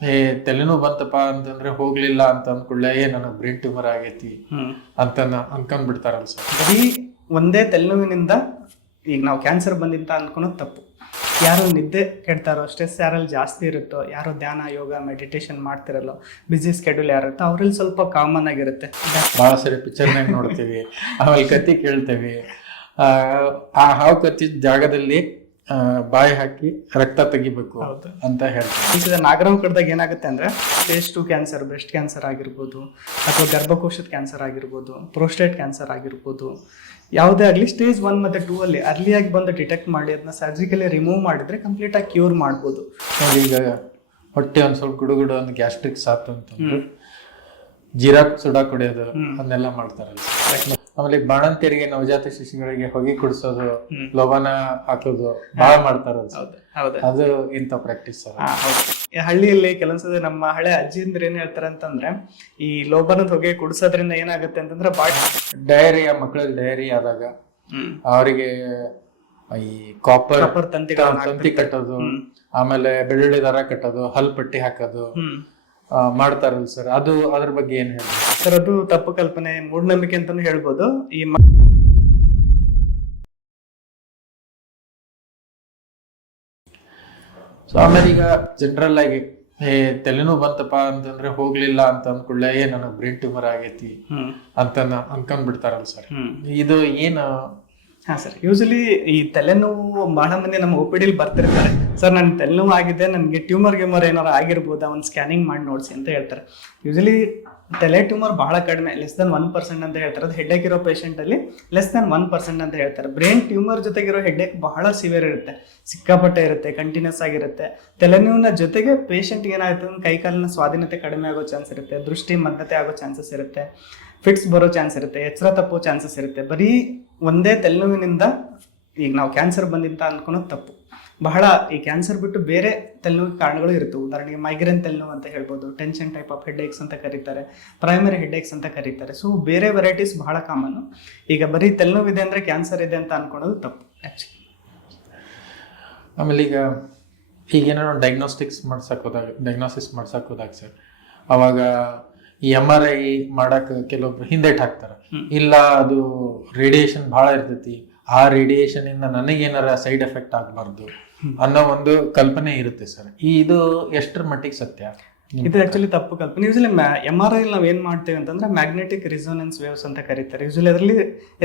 ಏ ತಲೆನೋವು ಬಂತಪ್ಪ ಅಂತಂದ್ರೆ ಹೋಗ್ಲಿಲ್ಲ ಅಂತ ಅಂದ್ಕೊಳ್ಳೆ ಏ ನನಗೆ ಬ್ರೈನ್ ಟ್ಯೂಮರ್ ಆಗೈತಿ ಅಂತ ಅನ್ಕೊಂಡ್ ಬಿಡ್ತಾರಲ್ಲ ಸರ್. ಬರೀ ಒಂದೇ ತಲೆನೋವಿನಿಂದ ಈಗ ನಾವು ಕ್ಯಾನ್ಸರ್ ಬಂದಿಂತ ಅನ್ಕೊಳೋದು ತಪ್ಪು. ಯಾರು ನಿದ್ದೆ ಕೆಡ್ತಾರೋ ಸ್ಟ್ರೆಸ್ ಯಾರಲ್ಲಿ ಜಾಸ್ತಿ ಇರುತ್ತೋ ಯಾರು ಧ್ಯಾನ ಯೋಗ ಮೆಡಿಟೇಷನ್ ಮಾಡ್ತಿರಲ್ಲೋ ಬಿಸಿ ಸ್ಕೆಡ್ಯೂಲ್ ಯಾರಿರುತ್ತೋ ಅವ್ರಲ್ಲಿ ಸ್ವಲ್ಪ ಕಾಮನ್ ಆಗಿರುತ್ತೆ. ಭಾಳ ಸರಿ ಪಿಕ್ಚರ್ನಾಗ ನೋಡ್ತೀವಿ. ಆಮೇಲೆ ಕತ್ತಿ ಕೇಳ್ತೇವೆ. ಆ, ಹಾವು ಕತ್ತಿದ ಜಾಗದಲ್ಲಿ ಬಾಯಿ ಹಾಕಿ ರಕ್ತ ತೆಗಿಬೇಕು ಅಂತ ಹೇಳ್ತಾರೆ. ಈಗ ನಾಗರಾವ್ ಕಡ್ದಾಗ ಏನಾಗುತ್ತೆ ಅಂದ್ರೆ stage two cancer breast cancer ಆಗಿರ್ಬೋದು ಅಥವಾ ಗರ್ಭಕೋಶದ ಕ್ಯಾನ್ಸರ್ ಆಗಿರ್ಬೋದು ಪ್ರೋಸ್ಟೇಟ್ ಕ್ಯಾನ್ಸರ್ ಆಗಿರ್ಬೋದು ಯಾವುದೇ ಆಗಲಿ ಸ್ಟೇಜ್ ಒನ್ ಮತ್ತು ಟೂ ಅಲ್ಲಿ ಅರ್ಲಿಯಾಗಿ ಬಂದು ಡಿಟೆಕ್ಟ್ ಮಾಡಿ ಅದನ್ನ ಸರ್ಜಿಕಲಿ ರಿಮೂವ್ ಮಾಡಿದ್ರೆ ಕಂಪ್ಲೀಟ್ ಆಗಿ ಕ್ಯೂರ್ ಮಾಡ್ಬೋದು. ಈಗ ಹೊಟ್ಟೆ ಒಂದು ಸ್ವಲ್ಪ ಗುಡುಗುಡು ಒಂದು ಗ್ಯಾಸ್ಟ್ರಿಕ್ ಸಾತು ಅಂತಂದ್ರೆ ಜೀರಾ ಸುಡಾ ಕುಡಿಯೋದು ಅದನ್ನೆಲ್ಲ ಮಾಡ್ತಾರಲ್ಲ. ಆಮೇಲೆ ಬಾಣಂತಿರಿಗೆ ಬಾಣಂತಿಯರಿಗೆ ನವಜಾತ ಶಿಶುಗಳಿಗೆ ಹೊಗೆ ಕುಡಿಸೋದು ಲೋಬಾನ ಹಾಕೋದು ಬಹಳ ಮಾಡ್ತಾರೆ ಅದು ಇಂಥ ಪ್ರಾಕ್ಟೀಸ್ ಹಳ್ಳಿಯಲ್ಲಿ ಕೆಲಸದ ನಮ್ಮ ಹಳೆ ಅಜ್ಜಿಯಿಂದ ಏನ್ ಹೇಳ್ತಾರೆ ಅಂತಂದ್ರೆ ಈ ಲೋಬನದ ಹೊಗೆ ಕುಡಿಸೋದ್ರಿಂದ ಏನಾಗುತ್ತೆ ಅಂತಂದ್ರೆ ಬಾಡಿ ಮಕ್ಕಳಲ್ಲಿ ಡಯರಿ ಆದಾಗ ಅವರಿಗೆ ಈ ಕಾಪರ್ ತಂತಿ ತಂತಿ ಕಟ್ಟೋದು ಆಮೇಲೆ ಬೆಳ್ಳುಳ್ಳಿ ದರ ಕಟ್ಟೋದು ಹಲ್ ಪಟ್ಟಿ ಹಾಕೋದು ಮಾಡ್ತಾರಲ್ಲ ಸರ್ ಅದು ಅದ್ರ ಬಗ್ಗೆ ಏನು ಹೇಳಿ ಸರ್ ಅದು ತಪ್ಪು ಕಲ್ಪನೆ ಮೂಢನಂಬಿಕೆ ಅಂತಾನು ಹೇಳ್ಬೋದು. ಈ ಸೊ ಆಮೇಲೆ ಈಗ ಜನರಲ್ ಆಗಿ ಏ ತಲೆನೋವು ಬಂತಪ್ಪ ಅಂತಂದ್ರೆ ಹೋಗ್ಲಿಲ್ಲ ಅಂತ ಅಂದ್ಕೊಳ್ಳೆ ಏ ನನಗೆ ಬ್ರೈನ್ ಟ್ಯೂಮರ್ ಆಗೈತಿ ಅಂತ ಅನ್ಕೊಂಡ್ಬಿಡ್ತಾರಲ್ಲ ಸರ್ ಇದು ಏನು ಹಾ ಸರ್ ಯೂಶಲಿ ಈ ತಲೆನೋವು ಬಹಳ ಮಂದಿ ನಮ್ಮ ಒ ಪಿ ಡಿಲಿ ಬರ್ತಿರ್ತಾರೆ. ಸರ್ ನನ್ನ ತಲೆನೋವು ಆಗಿದೆ ನನಗೆ ಟ್ಯೂಮರ್ ಗ್ಯೂಮರ್ ಏನಾರು ಆಗಿರ್ಬೋದು? ಒಂದು ಸ್ಕ್ಯಾನಿಂಗ್ ಮಾಡಿ ನೋಡಿಸಿ ಅಂತ ಹೇಳ್ತಾರೆ. ಯೂಶಲಿ ತಲೆ ಟ್ಯೂಮರ್ ಬಹಳ ಕಡಿಮೆ ಲೆಸ್ ದನ್ ಒನ್ ಪರ್ಸೆಂಟ್ ಅಂತ ಹೇಳ್ತಾರೆ. ಅದು ಹೆಡ್ಡೇಕ್ ಇರೋ ಅಲ್ಲಿ ಲೆಸ್ ದನ್ ಒನ್ ಪರ್ಸೆಂಟ್ ಅಂತ ಹೇಳ್ತಾರೆ. ಬ್ರೈನ್ ಟ್ಯೂಮರ್ ಜೊತೆಗಿರೋ ಹೆಡ್ಡೇಕ್ ಬಹಳ ಸಿವಿಯರ್ ಇರುತ್ತೆ. ಸಿಕ್ಕಾಪಟ್ಟೆ ಇರುತ್ತೆ ಕಂಟಿನ್ಯೂಸ್ ಆಗಿರುತ್ತೆ. ತಲೆನೋವಿನ ಜೊತೆಗೆ ಪೇಷಂಟ್ಗೆ ಏನಾಗುತ್ತೆ ಕೈಕಾಲಿನ ಸ್ವಾಧೀನತೆ ಕಡಿಮೆ ಆಗೋ ಚಾನ್ಸ್ ಇರುತ್ತೆ, ದೃಷ್ಟಿ ಮಂದತೆ ಆಗೋ ಚಾನ್ಸಸ್ ಇರುತ್ತೆ. ಫಿಟ್ಸ್ ಬರೋ ಚಾನ್ಸ್ ಇರುತ್ತೆ, ಎಚ್ಚರ ತಪ್ಪೋ ಚಾನ್ಸಸ್ ಇರುತ್ತೆ. ಬರೀ ಒಂದೇ ತಲೆನೋವಿನಿಂದ ಈಗ ನಾವು ಕ್ಯಾನ್ಸರ್ ಬಂದಿದ್ದ ಅನ್ಕೊಳೋದು ತಪ್ಪು. ಬಹಳ ಈ ಕ್ಯಾನ್ಸರ್ ಬಿಟ್ಟು ಬೇರೆ ತಲೆನೋವಿಗೆ ಕಾರಣಗಳು ಇರ್ತವೆ. ಉದಾಹರಣೆಗೆ ಮೈಗ್ರೇನ್ ತಲೆನೋವು ಅಂತ ಹೇಳ್ಬೋದು ಟೆನ್ಷನ್ ಟೈಪ್ ಆಫ್ ಹೆಡ್ಏಕ್ಸ್ ಅಂತ ಕರೀತಾರೆ ಪ್ರೈಮರಿ ಹೆಡ್ಏಕ್ಸ್ ಅಂತ ಕರೀತಾರೆ. ಸೊ ಬೇರೆ ವೆರೈಟೀಸ್ ಬಹಳ ಕಾಮನ್ ಈಗ ಬರೀ ತಲೆನೋವಿದೆ ಅಂದರೆ ಕ್ಯಾನ್ಸರ್ ಇದೆ ಅಂತ ಅನ್ಕೊಳೋದು ತಪ್ಪು ಆ್ಯಕ್ಚುಲಿ ಆಮೇಲೆ ಈಗ ಈಗ ಏನಾದ್ರು ಡಯಾಗ್ನೋಸ್ಟಿಕ್ಸ್ ಹೋದಾಗ ಡಯಾಗ್ನೋಸಿಸ್ ಮಾಡ್ಸಕ್ ಹೋದಾಗ ಸರ್ ಅವಾಗ ಎಂ ಆರ್ ಐ ಮಾಡಕ್ ಕೆಲವೊಬ್ರು ಹಿಂದೇಟ್ ಹಾಕ್ತಾರ. ಇಲ್ಲ ಅದು ರೇಡಿಯೇಷನ್ ಬಹಳ ಇರ್ತೈತಿ. ಆ ರೇಡಿಯೇಷನ್ ಇಂದ ನನಗೇನಾರ ಸೈಡ್ ಎಫೆಕ್ಟ್ ಆಗಬಾರ್ದು ಅನ್ನೋ ಒಂದು ಕಲ್ಪನೆ ಇರುತ್ತೆ ಸರ್. ಇದು ಎಷ್ಟರ ಮಟ್ಟಿಗೆ ಸತ್ಯ? ಇದು ಆಕ್ಚುಲಿ ತಪ್ಪು ಕಲ್ಪನೆ. ಯೂಸಲಿ ಎಂ ಆರ್ ಐ ನಾವು ಏನ್ ಮಾಡ್ತೇವೆ ಅಂತಂದ್ರೆ ಮ್ಯಾಗ್ನೆಟಿಕ್ ರಿಸೋನೆನ್ಸ್ ವೇವ್ಸ್ ಅಂತ ಕರೀತಾರೆ. ಯೂಸಲಿ ಅದರಲ್ಲಿ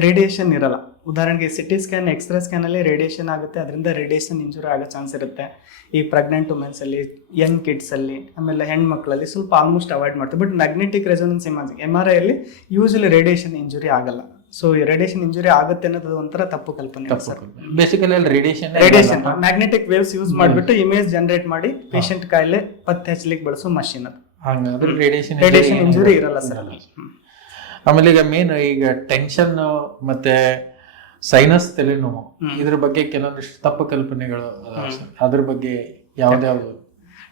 ರೇಡಿಯೇಷನ್ ಇರಲ್ಲ. ಉದಾಹರಣೆಗೆ ಸಿಟಿ ಸ್ಕ್ಯಾನ್ ಎಕ್ಸ್ರೇ ಸ್ಕ್ಯಾನಲ್ಲಿ ರೇಡಿಯೇಷನ್ ಆಗುತ್ತೆ. ಅದರಿಂದ ರೇಡಿಯೇಷನ್ ಇಂಜುರಿ ಆಗೋ ಚಾನ್ಸ್ ಇರುತ್ತೆ. ಈ ಪ್ರೆಗ್ನೆಂಟ್ ವುಮೆನ್ಸ್ ಅಲ್ಲಿ ಯಂಗ್ ಕಿಡ್ಸಲ್ಲಿ ಆಮೇಲೆ ಹೆಣ್ಮಕ್ಳಲ್ಲಿ ಸ್ವಲ್ಪ ಆಲ್ಮೋಸ್ಟ್ ಅವಾಯ್ಡ್ ಮಾಡ್ತೀವಿ. But magnetic resonance imaging M R I ಅಲ್ಲಿ ಯೂಸಲಿ ರೇಡಿಯೇಷನ್ ಇಂಜುರಿ ಆಗಲ್ಲ. ಸೊ ರೇಡಿಯೇಷನ್ ಇಂಜುರಿ ಆಗುತ್ತೆ ಅನ್ನೋದು ಒಂಥರ ತಪ್ಪು ಕಲ್ಪನೆ ಸರ್. ಬೇಸಿಕಲಿ ಅಲ್ಲಿ radiation radiation magnetic waves use ಮಾಡಿಬಿಟ್ಟು ಇಮೇಜ್ ಜನರೇಟ್ ಮಾಡಿ ಪೇಷಂಟ್ ಕಾಯಿಲೆ ಪತ್ತೆ ಹಚ್ಚಲಿಕ್ಕೆ ಬಳಸೋ ಮಷಿನ್ ಅದು. ಹಂಗಂದ್ರೆ ರೇಡಿಯೇಷನ್ ರೇಡಿಯೇಷನ್ ಇಂಜುರಿ ಇರಲ್ಲ ಸರ್ ಆಮೇಲೆ ಈಗ ಮೇನ್ ಈಗ ಟೆನ್ಷನ್ ಮತ್ತೆ ಸೈನಸ್ ತಲೆನೋವು ಇದ್ರ ಬಗ್ಗೆ ಕೆಲವೊಂದಿಷ್ಟು ತಪ್ಪು ಕಲ್ಪನೆಗಳು ಅದ್ರ ಬಗ್ಗೆ ಯಾವ್ದ್ಯಾವ್ದು?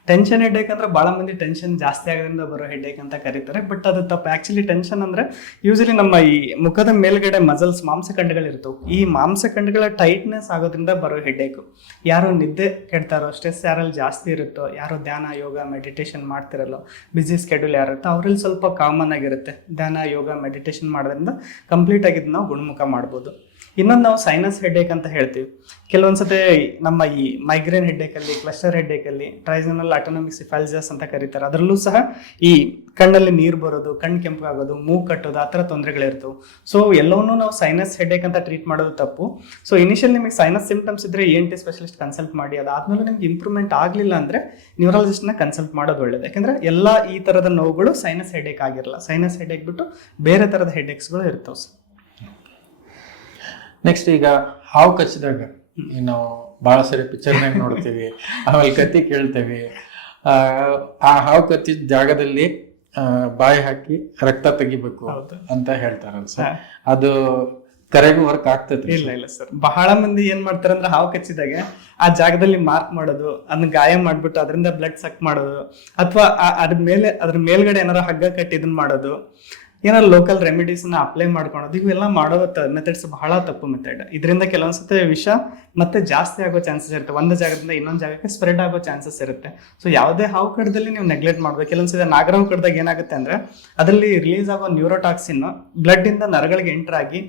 ಟೆನ್ಷನ್ ಹೆಡ್ಏಕ್ ಅಂದ್ರೆ ಭಾಳ ಮಂದಿ ಟೆನ್ಷನ್ ಜಾಸ್ತಿ ಆಗೋದ್ರಿಂದ ಬರೋ ಹೆಡ್ಏಕ್ ಅಂತ ಕರೀತಾರೆ. ಬಟ್ ಅದು ತಪ್ಪು. ಆಕ್ಚುಲಿ ಟೆನ್ಷನ್ ಅಂದ್ರೆ ಯೂಸಲಿ ನಮ್ಮ ಈ ಮುಖದ ಮೇಲ್ಗಡೆ ಮಸಲ್ಸ್ ಮಾಂಸಖಂಡಗಳಿರ್ತವೆ. ಈ ಮಾಂಸಖಂಡಗಳ ಟೈಟ್ನೆಸ್ ಆಗೋದ್ರಿಂದ ಬರೋ ಹೆಡ್ಏಕು ಯಾರು ನಿದ್ದೆ ಕೆಡ್ತಾರೋ ಸ್ಟ್ರೆಸ್ ಯಾರಲ್ಲಿ ಜಾಸ್ತಿ ಇರುತ್ತೋ, ಯಾರು ಧ್ಯಾನ, ಯೋಗ ಮೆಡಿಟೇಷನ್ ಮಾಡ್ತಿರಲ್ಲೋ ಬಿಸಿ ಸ್ಕೆಡ್ಯೂಲ್ ಯಾರಿರುತ್ತೋ, ಅವರಲ್ಲಿ ಸ್ವಲ್ಪ ಕಾಮನ್ ಆಗಿರುತ್ತೆ. ಧ್ಯಾನ, ಯೋಗ ಮೆಡಿಟೇಷನ್ ಮಾಡೋದ್ರಿಂದ ಕಂಪ್ಲೀಟ್ ಆಗಿದ್ದು ನಾವು ಗುಣಮುಖ ಮಾಡ್ಬೋದು. ಇನ್ನೊಂದು ನಾವು ಸೈನಸ್ ಹೆಡ್ಡೇಕ್ ಅಂತ ಹೇಳ್ತೀವಿ. ಕೆಲವೊಂದ್ಸತಿ ನಮ್ಮ ಈ ಮೈಗ್ರೇನ್ ಹೆಡ್ಡೇಕಲ್ಲಿ ಕ್ಲಸ್ಟರ್ ಹೆಡ್ಡೇಕಲ್ಲಿ ಟ್ರೈಸನಲ್ ಆಟೋನಮಿಕ್ ಸಿಫಾಲ್ಜಸ್ ಅಂತ ಕರೀತಾರೆ. ಅದರಲ್ಲೂ ಸಹ ಈ ಕಣ್ಣಲ್ಲಿ ನೀರು ಬರೋದು ಕಣ್ಣು ಕೆಂಪಾಗೋದು, ಮೂಗು ಕಟ್ಟೋದು, ಆ ಥರ ತೊಂದರೆಗಳಿರ್ತವೆ. ಸೊ ಎಲ್ಲವನ್ನೂ ನಾವು ಸೈನಸ್ ಹೆಡ್ಡೇಕ್ ಅಂತ ಟ್ರೀಟ್ ಮಾಡೋದು ತಪ್ಪು. ಸೊ ಇನಿಷಿಯಲ್ ನಿಮಗೆ ಸೈನಸ್ ಸಿಂಪ್ಟಮ್ಸ್ ಇದ್ರೆ ಎನ್ ಟಿ ಸ್ಪೆಷಲಿಸ್ಟ್ ಕನ್ಸಲ್ಟ್ ಮಾಡಿ. ಅದಾದ್ಮೇಲೆ ನಿಮ್ಗೆ ಇಂಪ್ರೂವ್ಮೆಂಟ್ ಆಗಲಿಲ್ಲ ಅಂದರೆ ನ್ಯೂರಾಲಜಿಸ್ಟ್ನ ಕನ್ಸಲ್ಟ್ ಮಾಡೋದು ಒಳ್ಳೇದು. ಯಾಕಂದ್ರೆ ಎಲ್ಲ ಈ ಥರದ ನೋವುಗಳು ಸೈನಸ್ ಹೆಡ್ಡೇಕ್ ಆಗಿರಲ್ಲ. ಸೈನಸ್ ಹೆಡ್ಡೇಕ್ ಬಿಟ್ಟು ಬೇರೆ ಥರದ ಹೆಡ್ಡೇಕ್ಸ್ಗಳು ಇರ್ತವೆ ಸರ್ ನೆಕ್ಸ್ಟ್ ಈಗ ಹಾವು ಕಚ್ಚಿದಾಗ ನಾವು ಬಹಳ ಸರಿ ಪಿಕ್ಚರ್ನಾಗ ನೋಡ್ತೀವಿ ಆಮೇಲೆ ಕತ್ತಿ ಕೇಳ್ತೇವೆ. ಆ, ಹಾವು ಕಚ್ಚಿದ ಜಾಗದಲ್ಲಿ ಬಾಯಿ ಹಾಕಿ ರಕ್ತ ತೆಗಿಬೇಕು. ಅಂತ ಹೇಳ್ತಾರಲ್ಲ ಸರ್. ಅದು ಕರೆಗೂ ವರ್ಕ್ ಆಗ್ತದೆ ಇಲ್ಲ ಇಲ್ಲ ಸರ್. ಬಹಳ ಮಂದಿ ಏನ್ ಮಾಡ್ತಾರೆ ಅಂದ್ರೆ ಹಾವು ಕಚ್ಚಿದಾಗ ಆ ಜಾಗದಲ್ಲಿ ಮಾರ್ಕ್ ಮಾಡೋದು ಅದನ್ನ ಗಾಯ ಮಾಡ್ಬಿಟ್ಟು ಅದರಿಂದ ಬ್ಲಡ್ ಸಕ್ ಮಾಡೋದು ಅಥವಾ ಅದ್ರ ಮೇಲೆ ಅದ್ರ ಮೇಲ್ಗಡೆ ಏನಾರ ಹಗ್ಗ ಕಟ್ಟಿ ಇದನ್ನ ಮಾಡೋದು ಏನಾದ್ರು ಲೋಕಲ್ ರೆಮಿಡೀಸ್ನ ಅಪ್ಲೈ ಮಾಡ್ಕೊಳೋದು, ಇವೆಲ್ಲ ಮಾಡೋ ಮೆಥಡ್ಸ್ ಬಹಳ ತಪ್ಪು ಮೆಥಡ್ ಇದರಿಂದ ಕೆಲವೊಂದ್ಸತಿ ವಿಷ ಮತ್ತೆ ಜಾಸ್ತಿ ಆಗೋ ಚಾನ್ಸಸ್ ಇರುತ್ತೆ. ಒಂದು ಜಾಗದಿಂದ ಇನ್ನೊಂದು ಜಾಗಕ್ಕೆ ಸ್ಪ್ರೆಡ್ ಆಗೋ ಚಾನ್ಸಸ್ ಇರುತ್ತೆ. ಸೊ ಯಾವುದೇ ಹಾವು ಕಡದಲ್ಲಿ ನೀವು ನೆಗ್ಲೆಕ್ಟ್ ಮಾಡ್ಬೇಕು. ಕೆಲವೊಂದ್ಸತಿ ನಾಗರಾವ್ ಕಡ್ದಾಗ ಏನಾಗುತ್ತೆ ಅಂದ್ರೆ, ಅದರಲ್ಲಿ ರಿಲೀಸ್ ಆಗೋ ನ್ಯೂರೋಟಾಕ್ಸಿನ್ ಬ್ಲಡ್ ಇಂದ ನರಗಳಿಗೆ ಎಂಟರ್ ಆಗಿ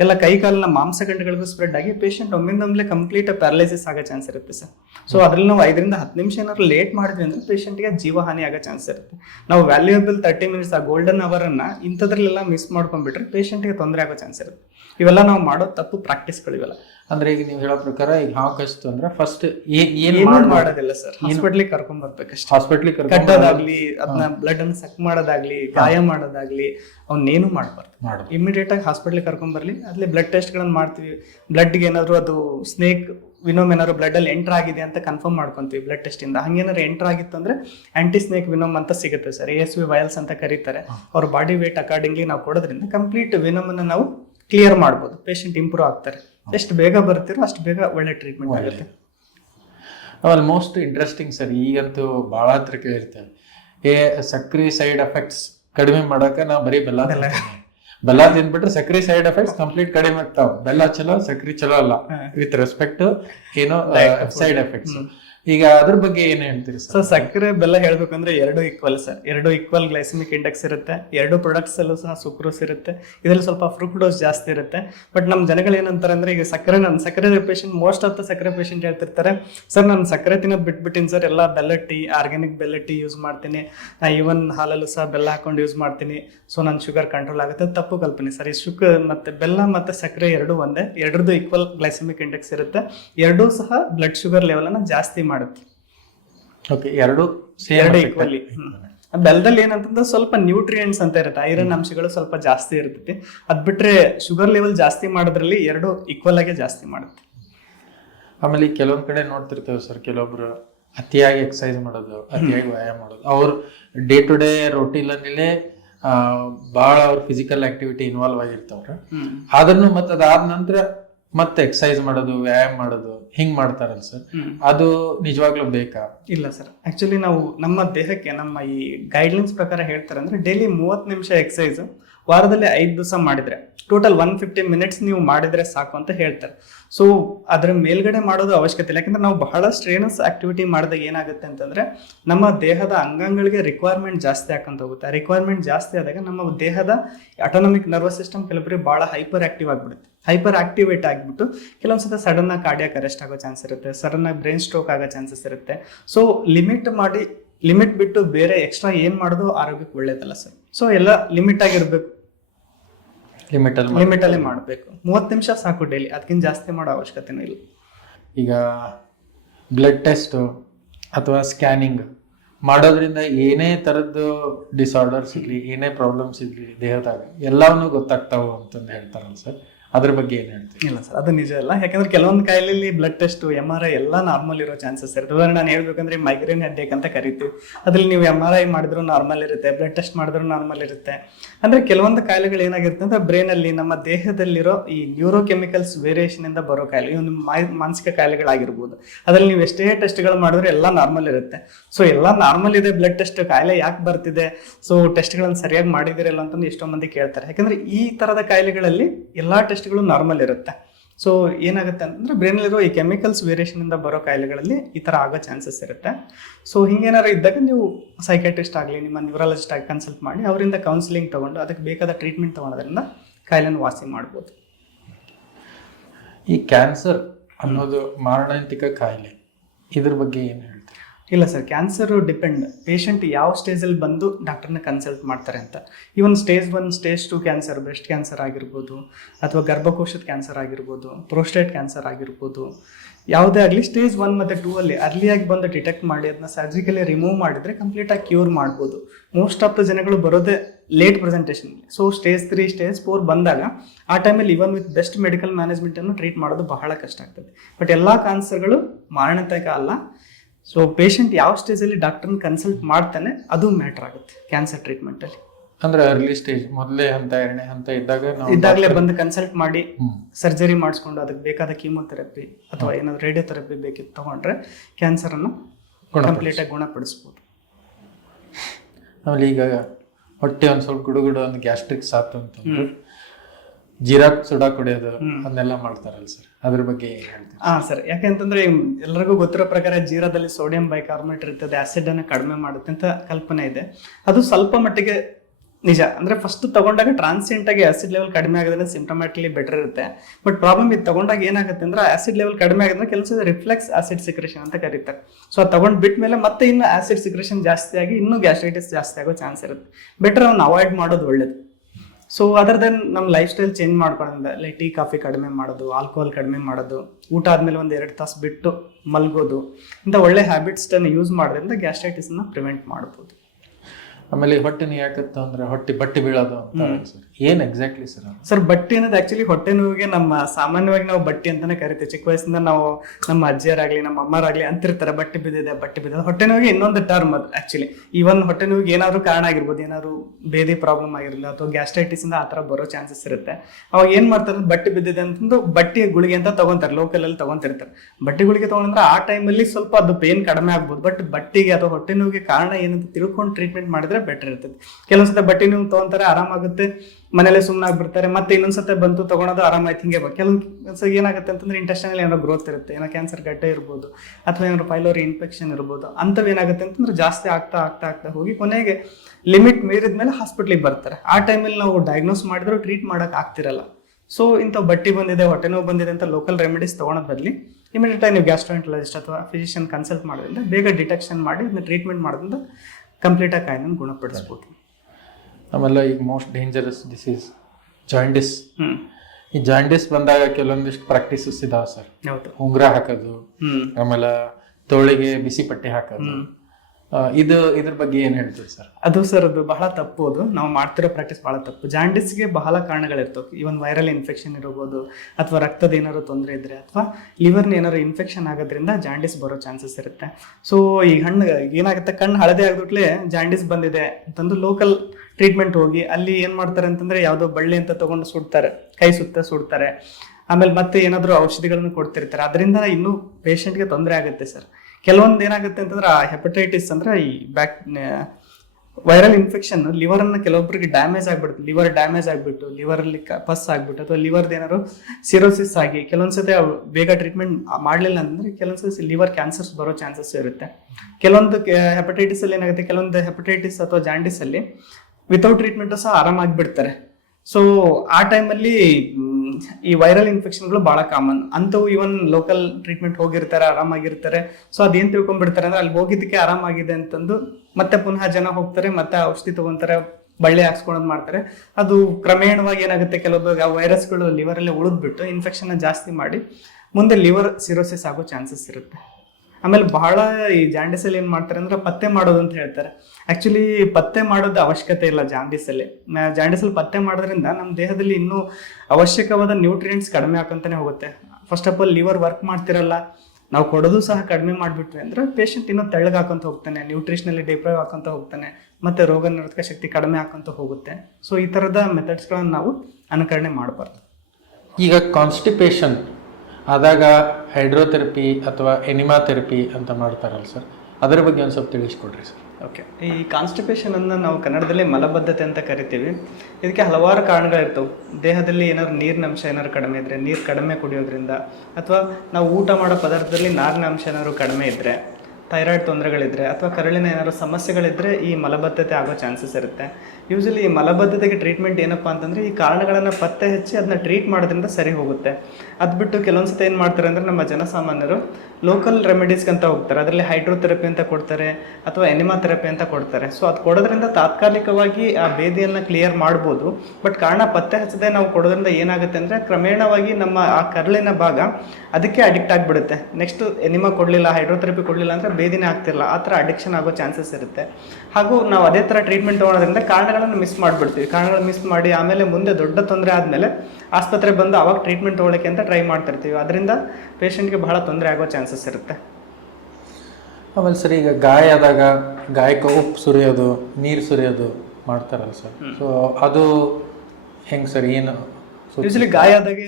ಎಲ್ಲ ಕೈ ಕಾಲಿನ ಮಾಂಸಖಂಡಗಳಿಗೂ ಸ್ಪ್ರೆಡ್ ಆಗಿ ಪೇಷಂಟ್ ಒಮ್ಮಿಂದೊಮ್ಮೆ ಕಂಪ್ಲೀಟ್ ಪ್ಯಾರಲೈಸಿಸ್ ಆಗೋ ಚಾನ್ಸ್ ಇರುತ್ತೆ ಸರ್ ಸೊ ಅದ್ರಲ್ಲಿ ನಾವು ಐದರಿಂದ ಹತ್ತು ನಿಮಿಷ ಏನಾದ್ರು ಲೇಟ್ ಮಾಡಿದ್ವಿ ಅಂದ್ರೆ ಪೇಷಂಟ್ಗೆ ಜೀವಹಾನಿ ಆಗೋ ಚಾನ್ಸ್ ಇರುತ್ತೆ. ನಾವು ವ್ಯಾಲ್ಯೂಯಬಲ್ ತರ್ಟಿ ಮಿನಿಟ್ಸ್ ಆ ಗೋಲ್ಡನ್ ಅವರನ್ನ ಇಂಥದ್ರಲ್ಲೆಲ್ಲ ಮಿಸ್ ಮಾಡ್ಕೊಂಡ್ಬಿಟ್ರೆ ಪೇಷಂಟ್ಗೆ ತೊಂದರೆ ಆಗೋ ಚಾನ್ಸ್ ಇರುತ್ತೆ. ಇವೆಲ್ಲ ನಾವು ಮಾಡೋ ತಪ್ಪು ಪ್ರಾಕ್ಟೀಸ್ಗಳು ಇವೆಲ್ಲ ಅಂದ್ರೆ ಈಗ ನೀವು ಹೇಳೋ ಪ್ರಕಾರ ಈಗ ಹಾವು ಕಚ್ತು ಅಂದ್ರೆ ಫಸ್ಟ್ ಏನ್ ಮಾಡೋದಿಲ್ಲ ಸರ್ ಹಾಸ್ಪಿಟ್ಲಿಗೆ ಕರ್ಕೊಂಡ್ ಬರ್ಬೇಕಷ್ಟೇ. ಹಾಸ್ಪಿಟ್ಲಿಗೆ ಕಟ್ಟೋದಾಗ್ಲಿ ಅದನ್ನ ಬ್ಲಡ್ ಅನ್ನ ಸಕ್ ಮಾಡೋದಾಗ್ಲಿ ಗಾಯ ಮಾಡೋದಾಗ್ಲಿ ಅವ್ನೇನು ಮಾಡಬಾರ್ದು. ಮಾಡು ಇಮಿಡಿಯೇಟ್ ಆಗಿ ಹಾಸ್ಪಿಟ್ಲಿಗೆ ಕರ್ಕೊಂಡ್ ಬರ್ಲಿ ಅಲ್ಲಿ ಬ್ಲಡ್ ಟೆಸ್ಟ್ ಗಳನ್ನ ಮಾಡ್ತೀವಿ. ಬ್ಲಡ್ಗೆ ಏನಾದ್ರು ಅದು ಸ್ನೇಕ್ ವಿನೋಮ್ ಏನಾದ್ರು ಬ್ಲಡ್ ಅಲ್ಲಿ ಎಂಟರ್ ಆಗಿದೆ ಅಂತ ಕನ್ಫರ್ಮ್ ಮಾಡ್ಕೊಂತೀವಿ ಬ್ಲಡ್ ಟೆಸ್ಟ್ ಇಂದ. ಹಂಗೇನಾದ್ರು ಎಂಟರ್ ಆಗಿತ್ತು ಅಂದ್ರೆ ಆಂಟಿ ಸ್ನೇಕ್ ವಿನೋಮ್ ಅಂತ ಸಿಗುತ್ತೆ ಸರ್ ಎಸ್ ವಿ ವಯಲ್ಸ್ ಅಂತ ಕರೀತಾರೆ. ಅವ್ರ ಬಾಡಿ ವೇಟ್ ಅಕಾರ್ಡಿಂಗ್ಲಿ ನಾವು ಕೊಡೋದ್ರಿಂದ ಕಂಪ್ಲೀಟ್ ವಿನೋಮ್ ಅನ್ನ ನಾವು ಕ್ಲಿಯರ್ ಮಾಡ್ಬೋದು. ಪೇಷಂಟ್ ಇಂಪ್ರೂವ್ ಆಗ್ತಾರೆ. ಎಷ್ಟು ಬೇಗ ಬರ್ತೀರೋ ಅಷ್ಟು ಬೇಗ ಒಳ್ಳೆ ಟ್ರೀಟ್ಮೆಂಟ್ ಆಗುತ್ತೆ. ಆಮೇಲೆ ಮೋಸ್ಟ್ ಇಂಟ್ರೆಸ್ಟಿಂಗ್ ಸರ್ ಈಗಂತೂ ಭಾಳ ಹತ್ರ ಕೇಳಿರ್ತೇವೆ ಏ ಸಕ್ರಿ ಸೈಡ್ ಎಫೆಕ್ಟ್ಸ್ ಕಡಿಮೆ ಮಾಡಕ ನಾ ಬರೀ ಬೆಲ್ಲ. ಬೆಲ್ಲ. ತಿಂದ್ಬಿಟ್ರೆ ಸಕ್ರಿ ಸೈಡ್ ಎಫೆಕ್ಟ್ಸ್ ಕಂಪ್ಲೀಟ್ ಕಡಿಮೆ ಆಗ್ತಾವ. ಬೆಲ್ಲ ಚಲೋ ಸಕ್ರಿ ಚಲೋ ಅಲ್ಲ. ವಿತ್ ರೆಸ್ಪೆಕ್ಟ್ ಏನೋ ಸೈಡ್ ಎಫೆಕ್ಟ್ಸ್ ಈಗ ಅದ್ರ ಬಗ್ಗೆ ಏನ್ ಹೇಳ್ತೀರಿ ಸರ್? ಸಕ್ಕರೆ ಬೆಲ್ಲ ಹೇಳ್ಬೇಕಂದ್ರೆ ಎರಡು ಈಕ್ವಲ್ ಸರ್ ಎರಡು ಈಕ್ವಲ್ ಗ್ಲೈಸಮಿಕ್ ಇಂಡೆಕ್ಸ್ ಇರುತ್ತೆ. ಎರಡು ಪ್ರಾಡಕ್ಟ್ಸ್ ಅಲ್ಲೂ ಸಹ ಸುಕ್ರೋಸ್ ಇರುತ್ತೆ. ಇದರಲ್ಲಿ ಸ್ವಲ್ಪ ಫ್ರೂಕ್ಟೋಸ್ ಜಾಸ್ತಿ ಇರುತ್ತೆ. ಬಟ್ ನಮ್ಮ ಜನಗಳು ಏನಂತಾರೆ ಅಂದ್ರೆ, ಈಗ ಸಕ್ಕರೆ ನನ್ನ ಸಕ್ಕರೆ ಪೇಷಂಟ್ ಮೋಸ್ಟ್ ಆಫ್ ದ ಸಕ್ಕರೆ ಪೇಷಂಟ್ ಹೇಳ್ತಿರ್ತಾರೆ. ಸರ್ ನಾನು ಸಕ್ಕರೆ ತಿನ್ನೋದು ಬಿಟ್ಬಿಟ್ಟಿನಿ ಸರ್. ಎಲ್ಲ ಬೆಲ್ಲ ಟೀ ಆರ್ಗ್ಯಾನಿಕ್ ಬೆಲ್ಲ ಟೀ ಯೂಸ್ ಮಾಡ್ತೀನಿ. ನಾ ಈವನ್ ಹಾಲಲ್ಲೂ ಸಹ ಬೆಲ್ಲ ಹಾಕೊಂಡು ಯೂಸ್ ಮಾಡ್ತೀನಿ. ಸೊ ನನ್ನ ಶುಗರ್ ಕಂಟ್ರೋಲ್ ಆಗುತ್ತೆ. ತಪ್ಪು ಕಲ್ಪನೆ ಸರ್ ಈ ಶುಗರ್ ಮತ್ತೆ ಬೆಲ್ಲ ಮತ್ತೆ ಸಕ್ಕರೆ ಎರಡು ಒಂದೇ. ಎರಡರದ್ದು ಈಕ್ವಲ್ ಗ್ಲೈಸಮಿಕ್ ಇಂಡೆಕ್ಸ್ ಇರುತ್ತೆ. ಎರಡೂ ಸಹ ಬ್ಲಡ್ ಶುಗರ್ ಲೆವೆಲನ್ನು ಜಾಸ್ತಿ ಮಾಡುತ್ತೆ. ಓಕೆ ಎರಡು ಎರಡು ಸೇಮ್ ಈಕ್ವಲಿ ಬೆಲ್ಲದಲ್ಲಿ ಏನಂತಂದ್ರೆ ಸ್ವಲ್ಪ ನ್ಯೂಟ್ರಿಯೆಂಟ್ಸ್ ಅಂತ ಇರುತ್ತೆ. ಐರನ್ ಅಂಶಗಳು ಸ್ವಲ್ಪ ಜಾಸ್ತಿ ಇರ್ತೈತಿ. ಅದ್ ಬಿಟ್ರೆ ಶುಗರ್ ಲೆವೆಲ್ ಜಾಸ್ತಿ ಮಾಡೋದ್ರಲ್ಲಿ ಎರಡು ಈಕ್ವಲ್ ಆಗಿ ಜಾಸ್ತಿ ಮಾಡುತ್ತೆ. ಆಮೇಲೆ ಕೆಲವೊಂದ್ ಕಡೆ ನೋಡ್ತಿರ್ತೇವೆ ಸರ್ ಕೆಲವೊಬ್ರು ಅತಿಯಾಗಿ ಎಕ್ಸಸೈಸ್ ಮಾಡೋದು ಅತಿಯಾಗಿ ವ್ಯಾಯಾಮ ಮಾಡೋದು. ಅವ್ರ ಡೇ ಟು ಡೇ ರೊಟೀನಲ್ಲಿ ಭಾಳ ಅವ್ರ ಫಿಸಿಕಲ್ ಆಕ್ಟಿವಿಟಿ ಇನ್ವಾಲ್ವ್ ಆಗಿರ್ತಾವ್ರ. ಅದನ್ನು ಮತ್ತೆ ಅದಾದ ನಂತರ ಮತ್ತೆ ಎಕ್ಸಸೈಸ್ ಮಾಡೋದು ವ್ಯಾಯಾಮ ಮಾಡೋದು ಹಿಂಗ್ ಮಾಡ್ತಾರಲ್ಲ ಸರ್ ಅದು ನಿಜವಾಗ್ಲೂ ಬೇಕಾ? ಇಲ್ಲ ಸರ್ ಆಕ್ಚುಲಿ ನಾವು ನಮ್ಮ ದೇಹಕ್ಕೆ ನಮ್ಮ ಈ ಗೈಡ್ಲೈನ್ಸ್ ಪ್ರಕಾರ ಹೇಳ್ತಾರೆ ಅಂದ್ರೆ ಡೈಲಿ ಮೂವತ್ತು ನಿಮಿಷ ಎಕ್ಸಸೈಸ್ ವಾರದಲ್ಲಿ ಐದು ದಿವಸ ಮಾಡಿದ್ರೆ. ಟೋಟಲ್ ಒನ್ ಫಿಫ್ಟಿ ಮಿನಿಟ್ಸ್ ನೀವು ಮಾಡಿದ್ರೆ ಸಾಕು ಅಂತ ಹೇಳ್ತಾರೆ. ಸೊ ಅದ್ರ ಮೇಲ್ಗಡೆ ಮಾಡೋದು ಅವಶ್ಯಕತೆ ಇಲ್ಲ. ಯಾಕಂದ್ರೆ ನಾವು ಬಹಳ ಸ್ಟ್ರೇನಸ್ ಆಕ್ಟಿವಿಟಿ ಮಾಡಿದಾಗ ಏನಾಗುತ್ತೆ ಅಂತಂದ್ರೆ, ನಮ್ಮ ದೇಹದ ಅಂಗಾಂಗಗಳಿಗೆ ರಿಕ್ವೈರ್ಮೆಂಟ್ ಜಾಸ್ತಿ ಹಾಕಂತ ಹೋಗುತ್ತೆ. ರಿಕ್ವೈರ್ಮೆಂಟ್ ಜಾಸ್ತಿ ಆದಾಗ ನಮ್ಮ ದೇಹದ ಆಟೋನಮಿಕ್ ನರ್ವಸ್ ಸಿಸ್ಟಮ್ ಕೆಲವೊಬ್ಬರಿಗೆ ಬಹಳ ಹೈಪರ್ ಆಕ್ಟಿವ್ ಆಗಿಬಿಡುತ್ತೆ. ಹೈಪರ್ ಆಕ್ಟಿವೇಟ್ ಆಗಿಬಿಟ್ಟು ಕೆಲವೊಂದ್ಸಲ ಸಡನ್ ಆಗಿ ಕಾರ್ಡಿಯಾಕ್ ಅರೆಸ್ಟ್ ಆಗೋ ಚಾನ್ಸ್ ಇರುತ್ತೆ. ಸಡನ್ ಆಗಿ ಬ್ರೈನ್ ಸ್ಟ್ರೋಕ್ ಆಗೋ ಚಾನ್ಸಸ್ ಇರುತ್ತೆ. ಸೊ ಲಿಮಿಟ್ ಮಾಡಿ ಲಿಮಿಟ್ ಬಿಟ್ಟು ಬೇರೆ ಎಕ್ಸ್ಟ್ರಾ ಏನು ಮಾಡೋದು ಆರೋಗ್ಯಕ್ಕೆ ಒಳ್ಳೇದಲ್ಲ ಸರ್. ಸೊ ಎಲ್ಲ ಲಿಮಿಟ್ ಆಗಿರ್ಬೇಕು. ಲಿಮಿಟ್ ಅಲ್ಲಿ ಲಿಮಿಟ್ ಅಲ್ಲೇ ಮಾಡಬೇಕು. ಮೂವತ್ತು ನಿಮಿಷ ಸಾಕು ಡೈಲಿ ಅದಕ್ಕಿಂತ ಜಾಸ್ತಿ ಮಾಡೋ ಅವಶ್ಯಕತೆನೂ ಇಲ್ಲ. ಈಗ ಬ್ಲಡ್ ಟೆಸ್ಟ್ ಅಥವಾ ಸ್ಕ್ಯಾನಿಂಗ್ ಮಾಡೋದ್ರಿಂದ ಏನೇ ಥರದ್ದು ಡಿಸಾರ್ಡರ್ಸ್ ಇರಲಿ ಏನೇ ಪ್ರಾಬ್ಲಮ್ಸ್ ಇರಲಿ ದೇಹದಾಗ ಎಲ್ಲವನ್ನೂ ಗೊತ್ತಾಗ್ತಾವು ಅಂತಂದು ಹೇಳ್ತಾರಲ್ಲ ಸರ್ ಅದ್ರ ಬಗ್ಗೆ ಏನು ಹೇಳ್ತೀವಿ ಇಲ್ಲ ಸರ್, ಅದು ನಿಜ ಇಲ್ಲ. ಯಾಕಂದ್ರೆ ಕೆಲವೊಂದು ಕಾಯಿಲೆಯಲ್ಲಿ blood test M R I ಎಲ್ಲ ನಾರ್ಮಲ್ ಇರೋ ಚಾನ್ಸಸ್ ಇರುತ್ತೆ ಉದಾಹರಣೆ ನಾನು ಹೇಳ್ಬೇಕಂದ್ರೆ ಮೈಗ್ರೇನ್ ಹೆಡ್ಡೇಕ್ ಅಂತ ಕರಿತೀವಿ. ಅದ್ರಲ್ಲಿ ನೀವು ಎಂ ಆರ್ ಐ ಮಾಡಿದ್ರು ನಾರ್ಮಲ್ ಇರುತ್ತೆ ಬ್ಲಡ್ ಟೆಸ್ಟ್ ಮಾಡಿದ್ರು ನಾರ್ಮಲ್ ಇರುತ್ತೆ. ಅಂದ್ರೆ ಕೆಲವೊಂದು ಕಾಯಿಲೆಗಳು ಏನಾಗಿರುತ್ತೆ ಅಂದ್ರೆ ಬ್ರೈನ್ ಅಲ್ಲಿ ನಮ್ಮ ದೇಹದಲ್ಲಿರೋ ಈ ನ್ಯೂರೋ ಕೆಮಿಕಲ್ಸ್ ವೇರಿಯೇಷನ್ ಇಂದ ಬರೋ ಕಾಯಿಲೆ ಒಂದು ಮಾನಸಿಕ ಕಾಯಿಲೆಗಳಾಗಿರ್ಬೋದು. ಅದ್ರಲ್ಲಿ ನೀವು ಎಷ್ಟೇ ಟೆಸ್ಟ್ಗಳು ಮಾಡಿದ್ರೆ ಎಲ್ಲ ನಾರ್ಮಲ್ ಇರುತ್ತೆ. ಸೊ ಎಲ್ಲ ನಾರ್ಮಲ್ ಇದೆ ಬ್ಲಡ್ ಟೆಸ್ಟ್ ಕಾಯಿಲೆ ಯಾಕೆ ಬರ್ತಿದೆ? ಸೊ ಟೆಸ್ಟ್ಗಳನ್ನು ಸರಿಯಾಗಿ ಮಾಡಿದಿರಲ್ಲ ಅಂತ ಎಷ್ಟೋ ಮಂದಿ ಕೇಳ್ತಾರೆ. ಯಾಕಂದ್ರೆ ಈ ತರದ ಕಾಯಿಲೆಗಳಲ್ಲಿ ಎಲ್ಲಾ ಟೆಸ್ಟ್ಗಳು ನಾರ್ಮಲ್ ಇರುತ್ತೆ. ಸೊ ಏನಾಗುತ್ತೆ ಅಂತಂದ್ರೆ ಬ್ರೈನಲ್ಲಿರೋ ಈ ಕೆಮಿಕಲ್ಸ್ ವೇರಿಯೇಷನ್ ಇಂದ ಬರೋ ಕಾಯಿಲೆಗಳಲ್ಲಿ ಈ ತರ ಆಗೋ ಚಾನ್ಸಸ್ ಇರುತ್ತೆ. ಸೊ ಹಿಂಗೇನಾದ್ರು ಇದ್ದಾಗ ನೀವು ಸೈಕಾಟ್ರಿಸ್ಟ್ ಆಗಲಿ, ನಿಮ್ಮ ನ್ಯೂರಾಲಜಿಸ್ಟ್ ಆಗಿ ಕನ್ಸಲ್ಟ್ ಮಾಡಿ, ಅವರಿಂದ ಕೌನ್ಸಿಲಿಂಗ್ ತಗೊಂಡು ಅದಕ್ಕೆ ಬೇಕಾದ ಟ್ರೀಟ್ಮೆಂಟ್ ತೊಗೊಳೋದ್ರಿಂದ ಕಾಯಿಲೆನ ವಾಸಿ ಮಾಡ್ಬೋದು. ಈ ಕ್ಯಾನ್ಸರ್ ಅನ್ನೋದು ಮಾರಣಾಂತಿಕ ಕಾಯಿಲೆ, ಇದ್ರ ಬಗ್ಗೆ ಏನು ಹೇಳ್ತೀವಿ ಇಲ್ಲ ಸರ್ ಕ್ಯಾನ್ಸರು ಡಿಪೆಂಡ್ ಪೇಷಂಟ್ ಯಾವ ಸ್ಟೇಜಲ್ಲಿ ಬಂದು ಡಾಕ್ಟರ್ನ ಕನ್ಸಲ್ಟ್ ಮಾಡ್ತಾರೆ ಅಂತ. Even stage one stage two cancer breast cancer ಆಗಿರ್ಬೋದು, ಅಥವಾ ಗರ್ಭಕೋಶದ ಕ್ಯಾನ್ಸರ್ ಆಗಿರ್ಬೋದು ಪ್ರೋಸ್ಟೇಟ್ ಕ್ಯಾನ್ಸರ್ ಆಗಿರ್ಬೋದು. ಯಾವುದೇ ಆಗಲಿ ಸ್ಟೇಜ್ ಒನ್ ಮತ್ತು ಟೂ ಅಲ್ಲಿ ಅರ್ಲಿಯಾಗಿ ಬಂದು ಡಿಟೆಕ್ಟ್ ಮಾಡಿ ಅದನ್ನ ಸರ್ಜಿಕಲಿ ರಿಮೂವ್ ಮಾಡಿದರೆ ಕಂಪ್ಲೀಟಾಗಿ ಕ್ಯೂರ್ ಮಾಡ್ಬೋದು. ಮೋಸ್ಟ್ ಆಫ್ ದ ಜನಗಳು ಬರೋದೇ late presentation so stage three stage four ಬಂದಾಗ ಆ ಟೈಮಲ್ಲಿ ಇವನ್ ವಿತ್ ಬೆಸ್ಟ್ ಮೆಡಿಕಲ್ ಮ್ಯಾನೇಜ್ಮೆಂಟನ್ನು ಟ್ರೀಟ್ ಮಾಡೋದು ಬಹಳ ಕಷ್ಟ ಆಗ್ತದೆ. ಬಟ್ ಎಲ್ಲ ಕ್ಯಾನ್ಸರ್ಗಳು ಮಾರಣಾಂತಿಕ ಅಲ್ಲ. ಸೊ ಪೇಷಂಟ್ ಯಾವ ಸ್ಟೇಜಲ್ಲಿ ಡಾಕ್ಟರ್ನ ಕನ್ಸಲ್ಟ್ ಮಾಡ್ತಾನೆ ಅದು ಮ್ಯಾಟರ್ ಆಗುತ್ತೆ ಕ್ಯಾನ್ಸರ್ ಟ್ರೀಟ್ಮೆಂಟಲ್ಲಿ ಅಂದ್ರೆ ಅರ್ಲಿ ಸ್ಟೇಜ್ ಮೊದಲೇ ಹಂತ ಎರಡನೇ ಹಂತ ಇದ್ದಾಗ ಇದ್ದಾಗಲೇ ಬಂದು ಕನ್ಸಲ್ಟ್ ಮಾಡಿ ಸರ್ಜರಿ ಮಾಡಿಸ್ಕೊಂಡು ಅದಕ್ಕೆ ಬೇಕಾದ ಕೀಮೋಥೆರಪಿ ಅಥವಾ ಏನಾದ್ರು ರೇಡಿಯೋಥೆರಪಿ ಬೇಕಿತ್ತು ತಗೊಂಡ್ರೆ ಕ್ಯಾನ್ಸರನ್ನು ಕಂಪ್ಲೀಟ್ ಕಂಪ್ಲೀಟಾಗಿ ಗುಣಪಡಿಸ್ಬೋದು. ಆಮೇಲೆ ಈಗ ಹೊಟ್ಟೆ ಒಂದು ಸ್ವಲ್ಪ ಗುಡುಗುಡು ಒಂದು ಗ್ಯಾಸ್ಟ್ರಿಕ್ಸ್ ಆತು ಅಂತಂದ್ರೆ ಜೀರಾ ಸುಡಾ ಕುಡಿಯೋದು ಅದನ್ನೆಲ್ಲ ಮಾಡ್ತಾರಲ್ಲ ಸರ್. ಅದ್ರ ಬಗ್ಗೆ ಏನ್ ಹೇಳ್ತೀರಿ? ಹಾ ಸರ್ ಯಾಕೆಂತಂದ್ರೆ ಎಲ್ಲರಿಗೂ ಗೊತ್ತಿರೋ ಪ್ರಕಾರ ಜೀರಾದಲ್ಲಿ ಸೋಡಿಯಂ ಬೈಕಾರ್ಬೋನೇಟ್ ಇರ್ತದೆ ಆಸಿಡ್ ಅನ್ನು ಕಡಿಮೆ ಮಾಡುತ್ತೆ ಅಂತ ಕಲ್ಪನೆ ಇದೆ. ಅದು ಸ್ವಲ್ಪ ಮಟ್ಟಿಗೆ ನಿಜ ಅಂದ್ರೆ ಫಸ್ಟ್ ತಗೊಂಡಾಗ ಟ್ರಾನ್ಸಿಯಂಟ್ ಆಗಿ ಆಸಿಡ್ ಲೆವೆಲ್ ಕಡಿಮೆ ಆಗೋದ್ರಿಂದ ಸಿಂಟಮ್ಯಾಟಿಕಲಿ ಬೆಟರ್ ಇರುತ್ತೆ. ಬಟ್ ಪ್ರಾಬ್ಲಮ್ ಇದು ತಗೊಂಡಾಗ ಏನಾಗುತ್ತೆ ಅಂದ್ರೆ ಆಸಿಡ್ ಲೆವೆಲ್ ಕಡಿಮೆ ಆಗಿದ್ರೆ ಕೆಲಸ ರಿಫ್ಲೆಕ್ಸ್ ಆಸಿಡ್ ಸಿಕ್ರೇಷನ್ ಅಂತ ಕರೀತಾರೆ. ಸೊ ಅದು ತಗೊಂಡ್ ಬಿಟ್ಟ ಮೇಲೆ ಮತ್ತೆ ಇನ್ನು ಆಸಿಡ್ ಸಿಕ್ರೇಷನ್ ಜಾಸ್ತಿ ಆಗಿ ಇನ್ನೂ ಗ್ಯಾಸ್ಟ್ರೈಟಿಸ್ ಜಾಸ್ತಿ ಆಗೋ ಚಾನ್ಸ್ ಇರುತ್ತೆ. ಬೆಟರ್ ಅವ್ನ ಅವಾಯ್ಡ್ ಮಾಡೋದು ಒಳ್ಳೇದು. ಸೊ ಅದರ್ ದೆನ್ ನಮ್ಮ ಲೈಫ್ ಸ್ಟೈಲ್ ಚೇಂಜ್ ಮಾಡ್ಕೊಳ್ಳೋದ್ರಿಂದ ಲೈಕ್ ಟೀ ಕಾಫಿ ಕಡಿಮೆ ಮಾಡೋದು ಆಲ್ಕೋಹಾಲ್ ಕಡಿಮೆ ಮಾಡೋದು ಊಟ ಆದ್ಮೇಲೆ ಒಂದು ಎರಡು ತಾಸು ಬಿಟ್ಟು ಮಲ್ಗೋದು ಇಂಥ ಒಳ್ಳೆ ಹ್ಯಾಬಿಟ್ಸ್ನ ಯೂಸ್ ಮಾಡೋದ್ರಿಂದ ಗ್ಯಾಸ್ಟ್ರೈಟಿಸ್ನ ಪ್ರಿವೆಂಟ್ ಮಾಡ್ಬೋದು. ಆಮೇಲೆ ಹೊಟ್ಟೆನ ಹೊಟ್ಟೆ ಯಾಕತ್ತ ಅಂದ್ರೆ ಹೊಟ್ಟೆ ಬಟ್ಟೆ ಬೀಳೋದು ಅಂತ ಸರ್ ಏನ್ ಎಕ್ಸಾಕ್ಟ್ಲಿ ಸರ್ ಸರ್ ಬಟ್ಟೆ ಅನ್ನೋದು ಆಕ್ಚುಲಿ ಹೊಟ್ಟೆ ನೋವಿಗೆ ನಮ್ಮ ಸಾಮಾನ್ಯವಾಗಿ ನಾವು ಬಟ್ಟೆ ಅಂತಾನೆ ಕರಿತೀವಿ. ಚಿಕ್ಕ ವಯಸ್ಸಿಂದ ನಾವು ನಮ್ಮ ಅಜ್ಜಿಯರಾಗ್ಲಿ, ನಮ್ಮ ಅಮ್ಮರಾಗ್ಲಿ ಅಂತಿರ್ತಾರೆ, ಬಟ್ಟೆ ಬಿದ್ದಿದೆ ಬಟ್ಟೆ ಬಿದ್ದಿದೆ. ಹೊಟ್ಟೆ ನೋವಿಗೆ ಇನ್ನೊಂದು ಟರ್ಮ್ ಅದು ಆಕ್ಚುಲಿ ಈವನ್ ಹೊಟ್ಟೆ ನೋವಿಗೆ ಏನಾದ್ರು ಕಾರಣ ಆಗಿರ್ಬೋದು, ಏನಾದ್ರು ಬೇದಿ ಪ್ರಾಬ್ಲಮ್ ಆಗಿರಲಿಲ್ಲ ಅಥವಾ ಗ್ಯಾಸ್ಟ್ರೈಟಿಸ್ ಇಂದ ಆ ಥರ ಬರೋ ಚಾನ್ಸಸ್ ಇರುತ್ತೆ. ಅವಾಗ ಏನು ಮಾಡ್ತಾರೆ ಬಟ್ಟೆ ಬಿದ್ದಿದೆ ಅಂತಂದು ಬಟ್ಟೆ ಗುಳಿಗೆ ಅಂತ ತಗೊಂತಾರೆ ಲೋಕಲ್ ಅಲ್ಲಿ ತಗೊಂತಿರ್ತಾರೆ. ಬಟ್ಟೆ ಗುಳಿಗೆ ತಗೊಂಡ್ರೆ ಆ ಟೈಮಲ್ಲಿ ಸ್ವಲ್ಪ ಅದು ಪೇನ್ ಕಡಿಮೆ ಆಗ್ಬೋದು ಬಟ್ ಬಟ್ಟಿಗೆ ಅಥವಾ ಹೊಟ್ಟೆ ನೋವಿಗೆ ಕಾರಣ ಏನಂತ ತಿಳ್ಕೊಂಡು ಟ್ರೀಟ್ಮೆಂಟ್ ಮಾಡಿದ್ರೆ ಬೆಟರ್ ಇರ್ತದೆ. ಕೆಲವೊಂದ್ಸತಿ ಬಟ್ಟೆ ನೋವು ತಗೊಂತಾರೆ, ಆರಾಮಾಗುತ್ತೆ. ಮನೇಲೆ ಸುಮ್ಮನೆ ಆಗ್ಬಿಡ್ತಾರೆ ಮತ್ತೆ ಇನ್ನೊಂದ್ಸತೆ ಬಂತು ತಗೊಳೋದು ಆರಾಮಾಯ್ತು ಹಿಂಗೆ ಕೆಲವೊಂದು ಏನಾಗುತ್ತೆ ಅಂತಂದ್ರೆ ಇಂಟೆಸ್ಟೈನಲ್ ಏನೋ ಗ್ರೋತ್ ಇರುತ್ತೆ, ಏನೋ ಕ್ಯಾನ್ಸರ್ ಗಡ್ಡೆ ಇರ್ಬೋದು, ಅಥವಾ ಏನಾದ್ರು ಪೈಲೋರಿ ಇನ್ಫೆಕ್ಷನ್ ಇರ್ಬೋದು, ಅಂಥವು ಏನಾಗುತ್ತೆ ಅಂತಂದ್ರೆ ಜಾಸ್ತಿ ಆಗ್ತಾ ಆಗ್ತಾ ಆಗ್ತಾ ಹೋಗಿ ಕೊನೆಗೆ ಲಿಮಿಟ್ ಮೀರಿದ ಮೇಲೆ ಹಾಸ್ಪಿಟ್ಲಿಗೆ ಬರ್ತಾರೆ. ಆ ಟೈಮಲ್ಲಿ ನಾವು ಡಯಾಗ್ನೋಸ್ ಮಾಡಿದ್ರು ಟ್ರೀಟ್ ಮಾಡಕ್ ಆಗ್ತಿರಲ್ಲ. ಸೊ ಇಂಥ ಬಟ್ಟಿ ಬಂದಿದೆ, ಹೊಟ್ಟೆ ನೋವು ಬಂದಿದೆ ಅಂತ ಲೋಕಲ್ ರೆಮಿಡೀಸ್ ತಗೊಳೋ ಬದಲಿ ಇಮಿಡಿಯೇಟ್ ಆಗಿ ನೀವು ಗ್ಯಾಸ್ಟ್ರೋಂಟಲಜಿಸ್ಟ್ ಅಥವಾ ಫಿಸಿಷಿಯನ್ ಕನ್ಸಲ್ಟ್ ಮಾಡೋದ್ರಿಂದ ಬೇಗ ಡಿಟೆಕ್ಷನ್ ಮಾಡಿ, ಇದನ್ನ ಟ್ರೀಟ್ಮೆಂಟ್ ಮಾಡೋದ್ರಿಂದ ಕಂಪ್ಲೀಟ್ ಆಗಿ ಕಾಯಿಲೆ ಗುಣಪಡಿಸ್ಬೋದು. ಆಮೇಲೆ ಈಗ ಮೋಸ್ಟ್ ಡೇಂಜರಸ್ ಡಿಸೀಸ್ ಜಾಂಡಿಸ್ ಈ ಜಾಂಡಿಸ್ ಬಂದಾಗ ಕೆಲವೊಂದಿಷ್ಟು ಪ್ರಾಕ್ಟೀಸಸ್ ಇದಾವ ಸರ್. ಉಂಗುರ ಹಾಕೋದು ಆಮೇಲೆ ತೋಳಿಗೆ ಬಿಸಿ ಪಟ್ಟಿ ಹಾಕೋದು. ಇದು ಇದ್ರ ಬಗ್ಗೆ ಏನ್ ಹೇಳ್ತೀವಿ ಸರ್? ಅದು ಸರ್ ಅದು ಬಹಳ ತಪ್ಪು ಅದು. ನಾವು ಮಾಡ್ತಿರೋ ಪ್ರಾಕ್ಟೀಸ್ ಬಹಳ ತಪ್ಪು. ಜಾಂಡಿಸ್ಗೆ ಬಹಳ ಕಾರಣಗಳಿರ್ತವೆ. ಇವನ್ ವೈರಲ್ ಇನ್ಫೆಕ್ಷನ್ ಇರಬಹುದು ಅಥವಾ ರಕ್ತದ ಏನಾದ್ರು ತೊಂದರೆ ಇದ್ರೆ ಅಥವಾ ಲಿವರ್ನ ಏನಾದ್ರು ಇನ್ಫೆಕ್ಷನ್ ಆಗೋದ್ರಿಂದ ಜಾಂಡಿಸ್ ಬರೋ ಚಾನ್ಸಸ್ ಇರುತ್ತೆ. ಸೊ ಈ ಹಣ್ಣು ಏನಾಗುತ್ತೆ? ಕಣ್ಣು ಹಳದಿ ಆಗ್ಬಿಟ್ಲೆ ಜಾಂಡಿಸ್ ಬಂದಿದೆ. ಅಂತಂದು ಲೋಕಲ್ ಟ್ರೀಟ್ಮೆಂಟ್ ಹೋಗಿ ಅಲ್ಲಿ ಏನ್ ಮಾಡ್ತಾರೆ ಅಂತಂದ್ರೆ ಯಾವುದೋ ಬಳ್ಳಿ ಅಂತ ತಗೊಂಡು ಸುಡ್ತಾರೆ, ಕೈ ಸುತ್ತ ಸುಡ್ತಾರೆ. ಆಮೇಲೆ ಮತ್ತೆ ಏನಾದರೂ ಔಷಧಿಗಳನ್ನು ಕೊಡ್ತಿರ್ತಾರೆ. ಅದರಿಂದ ಇನ್ನೂ ಪೇಷಂಟ್ಗೆ ತೊಂದರೆ ಆಗುತ್ತೆ ಸರ್. ಕೆಲವೊಂದು ಏನಾಗುತ್ತೆ ಅಂತಂದ್ರೆ ಆ ಹೆಪಟೈಟಿಸ್ ಅಂದ್ರೆ ಈ ಬ್ಯಾಕ್ ವೈರಲ್ ಇನ್ಫೆಕ್ಷನ್ ಲಿವರ್ ಅನ್ನ ಕೆಲವೊಬ್ಬರಿಗೆ ಡ್ಯಾಮೇಜ್ ಆಗ್ಬಿಡುತ್ತೆ. ಲಿವರ್ ಡ್ಯಾಮೇಜ್ ಆಗ್ಬಿಟ್ಟು ಲಿವರ್ ಅಲ್ಲಿ ಕ- ಪಸ್ ಆಗ್ಬಿಟ್ಟು ಅಥವಾ ಲಿವರ್ ಏನಾದ್ರು ಸಿರೋಸಿಸ್ ಆಗಿ ಕೆಲವೊಂದ್ಸತಿ ಬೇಗ ಟ್ರೀಟ್ಮೆಂಟ್ ಮಾಡಲಿಲ್ಲ ಅಂದ್ರೆ ಕೆಲವೊಂದ್ಸತಿ ಲಿವರ್ ಕ್ಯಾನ್ಸರ್ಸ್ ಬರೋ ಚಾನ್ಸಸ್ ಇರುತ್ತೆ. ಕೆಲವೊಂದು ಹೆಪಟೈಟಿಸ್ ಅಲ್ಲಿ ಏನಾಗುತ್ತೆ? ಕೆಲವೊಂದು ಹೆಪಟೈಟಿಸ್ ಅಥವಾ ಜಾಂಡಿಸ್ ಅಲ್ಲಿ ವಿತೌಟ್ ಟ್ರೀಟ್ಮೆಂಟ್ ಸಹ ಆರಾಮಾಗಿ ಬಿಡ್ತಾರೆ ಸೊ ಆ ಟೈಮಲ್ಲಿ ಈ ವೈರಲ್ ಇನ್ಫೆಕ್ಷನ್ಗಳು ಬಹಳ ಕಾಮನ್ ಅಂಥವು ಇವನ್ ಲೋಕಲ್ ಟ್ರೀಟ್ಮೆಂಟ್ ಹೋಗಿರ್ತಾರೆ, ಆರಾಮಾಗಿರ್ತಾರೆ. ಸೊ ಅದೇನ್ ತಿಳ್ಕೊಂಡ್ಬಿಡ್ತಾರೆ ಅಂದ್ರೆ ಅಲ್ಲಿ ಹೋಗಿದ್ದಕ್ಕೆ ಆರಾಮಾಗಿದೆ ಅಂತಂದು ಮತ್ತೆ ಪುನಃ ಜನ ಹೋಗ್ತಾರೆ, ಮತ್ತೆ ಔಷಧಿ ತಗೊಂತಾರೆ, ಬಳ್ಳಿ ಹಾಕ್ಸ್ಕೊಳೋದು ಮಾಡ್ತಾರೆ. ಅದು ಕ್ರಮೇಣವಾಗಿ ಏನಾಗುತ್ತೆ, ಕೆಲವೊಬ್ಬ ವೈರಸ್ಗಳು ಲಿವರಲ್ಲಿ ಉಳಿದ್ಬಿಟ್ಟು ಇನ್ಫೆಕ್ಷನ್ ಜಾಸ್ತಿ ಮಾಡಿ, ಮುಂದೆ ಲಿವರ್ ಸಿರೋಸಿಸ್ ಆಗೋ ಚಾನ್ಸಸ್ ಇರುತ್ತೆ. ಆಮೇಲೆ ಬಹಳ ಈ ಜಾಂಡಿಸ್ ಅಲ್ಲಿ ಏನ್ ಮಾಡ್ತಾರೆ ಅಂದ್ರೆ ಪತ್ತೆ ಮಾಡೋದು ಅಂತ ಹೇಳ್ತಾರೆ. ಆಕ್ಚುಲಿ ಪತ್ತೆ ಮಾಡೋದು ಅವಶ್ಯಕತೆ ಇಲ್ಲ ಜಾಂಡಿಸ್ ಅಲ್ಲಿ ಜಾಂಡಿಸ್ ಅಲ್ಲಿ ಪತ್ತೆ ಮಾಡೋದ್ರಿಂದ ನಮ್ಮ ದೇಹದಲ್ಲಿ ಇನ್ನೂ ಅವಶ್ಯಕವಾದ ನ್ಯೂಟ್ರಿಯೆಂಟ್ಸ್ ಕಡಿಮೆ ಹಾಕಂತಾನೆ ಹೋಗುತ್ತೆ. First of all liver work ಮಾಡ್ತಿರಲ್ಲ. ನಾವು ಕೊಡೋದು ಸಹ ಕಡಿಮೆ ಮಾಡಿಬಿಟ್ವಿ ಅಂದ್ರೆ ಪೇಷಂಟ್ ಇನ್ನೂ ತೆಳ್ಳಗೆ ಹಾಕೊಂತ ಹೋಗ್ತಾನೆ ನ್ಯೂಟ್ರಿಷನಲ್ಲಿ ಡಿಪ್ರೈವ್ ಹಾಕಂತ ಹೋಗ್ತಾನೆ, ಮತ್ತೆ ರೋಗ ನಿರೋಧಕ ಶಕ್ತಿ ಕಡಿಮೆ ಹಾಕಂತ ಹೋಗುತ್ತೆ. ಸೊ ಈ ಥರದ ಮೆಥಡ್ಸ್ಗಳನ್ನು ನಾವು ಅನುಕರಣೆ ಮಾಡಬಾರ್ದು. ಈಗ ಕಾನ್ಸ್ಟಿಪೇಷನ್ ಆದಾಗ ಹೈಡ್ರೋಥೆರಪಿ ಅಥವಾ ಎನಿಮಾ ಥೆರಪಿ ಅಂತ ಮಾಡ್ತಾರಲ್ಲ ಸರ್, ಅದರ ಬಗ್ಗೆ ಒಂದು ಸ್ವಲ್ಪ ತಿಳಿಸ್ಕೊಡ್ರಿ ಸರ್. ಓಕೆ, ಈ ಕಾನ್ಸ್ಟಿಪೇಷನ್ ಅನ್ನು ನಾವು ಕನ್ನಡದಲ್ಲಿ ಮಲಬದ್ಧತೆ ಅಂತ ಕರಿತೀವಿ. ಇದಕ್ಕೆ ಹಲವಾರು ಕಾರಣಗಳಿರ್ತವೆ. ದೇಹದಲ್ಲಿ ಏನಾದ್ರು ನೀರಿನ ಅಂಶ ಏನಾದ್ರು ಕಡಿಮೆ ಇದ್ರೆ, ನೀರು ಕಡಿಮೆ ಕುಡಿಯೋದ್ರಿಂದ, ಅಥವಾ ನಾವು ಊಟ ಮಾಡೋ ಪದಾರ್ಥದಲ್ಲಿ ನಾರಿನ ಅಂಶ ಏನಾದ್ರು ಕಡಿಮೆ ಇದ್ರೆ ಥೈರಾಯ್ಡ್ ತೊಂದರೆಗಳಿದ್ರೆ, ಅಥವಾ ಕರಳಿನ ಏನಾದ್ರು ಸಮಸ್ಯೆಗಳಿದ್ರೆ ಈ ಮಲಬದ್ಧತೆ ಆಗೋ ಚಾನ್ಸಸ್ ಇರುತ್ತೆ. ಯೂಶಲಿ ಮಲಬದ್ಧತೆಗೆ ಟ್ರೀಟ್ಮೆಂಟ್ ಏನಪ್ಪ ಅಂತಂದರೆ ಈ ಕಾರಣಗಳನ್ನು ಪತ್ತೆ ಹಚ್ಚಿ ಅದನ್ನ ಟ್ರೀಟ್ ಮಾಡೋದ್ರಿಂದ ಸರಿ ಹೋಗುತ್ತೆ. ಅದು ಬಿಟ್ಟು ಕೆಲವೊಂದ್ಸತಿ ಏನು ಮಾಡ್ತಾರೆ ಅಂದರೆ ನಮ್ಮ ಜನಸಾಮಾನ್ಯರು ಲೋಕಲ್ ರೆಮಿಡೀಸ್ಗಂತ ಹೋಗ್ತಾರೆ. ಅದರಲ್ಲಿ ಹೈಡ್ರೋಥೆರಪಿ ಅಂತ ಕೊಡ್ತಾರೆ ಅಥವಾ ಎನಿಮಾ ಥೆರಪಿ ಅಂತ ಕೊಡ್ತಾರೆ. ಸೊ ಅದು ಕೊಡೋದ್ರಿಂದ ತಾತ್ಕಾಲಿಕವಾಗಿ ಆ ಬೇದಿಯನ್ನ ಕ್ಲಿಯರ್ ಮಾಡ್ಬೋದು. ಬಟ್ ಕಾರಣ ಪತ್ತೆ ಹಚ್ಚದೆ ನಾವು ಕೊಡೋದ್ರಿಂದ ಏನಾಗುತ್ತೆ ಅಂದರೆ ಕ್ರಮೇಣವಾಗಿ ನಮ್ಮ ಆ ಕರಳಿನ ಭಾಗ ಅದಕ್ಕೆ ಅಡಿಕ್ಟ್ ಆಗಿಬಿಡುತ್ತೆ. ನೆಕ್ಸ್ಟ್ ಎನಿಮಾ ಕೊಡಲಿಲ್ಲ ಹೈಡ್ರೋಥೆರಪಿ ಕೊಡಲಿಲ್ಲ ಅಂದರೆ ಬೇದಿನೇ ಆಗ್ತಿರಲ್ಲ. ಆ ಥರ ಅಡಿಕ್ಷನ್ ಆಗೋ ಚಾನ್ಸಸ್ ಇರುತ್ತೆ. ಹಾಗೂ ನಾವು ಅದೇ ಥರ ಟ್ರೀಟ್ಮೆಂಟ್ ತೊಗೊಳೋದ್ರಿಂದ ಕಾರಣಗಳನ್ನು ಮಿಸ್ ಮಾಡಿಬಿಡ್ತೀವಿ. ಕಾರಣಗಳು ಮಿಸ್ ಮಾಡಿ ಆಮೇಲೆ ಮುಂದೆ ದೊಡ್ಡ ತೊಂದರೆ ಆದಮೇಲೆ ಆಸ್ಪತ್ರೆ ಬಂದು ಅವಾಗ ಟ್ರೀಟ್ಮೆಂಟ್ ತೊಗೊಳಕ್ಕೆ ಅಂತ ಟ್ರೈ ಮಾಡ್ತಿರ್ತೀವಿ. ಅದರಿಂದ ಪೇಷಂಟ್ಗೆ ಬಹಳ ತೊಂದರೆ ಆಗೋ ಚಾನ್ಸಸ್ ಇರುತ್ತೆ. ಆಮೇಲೆ ಸರ್ ಈಗ ಗಾಯ ಆದಾಗ ಗಾಯಕ್ಕೆ ಉಪ್ಪು ಸುರಿಯೋದು ನೀರು ಸುರಿಯೋದು ಮಾಡ್ತಾರಲ್ಲ ಸರ್. ಸೊ ಅದು ಹೆಂಗೆ ಸರ್ ಏನು ಯೂಶಲಿ ಗಾಯ ಆದಾಗೆ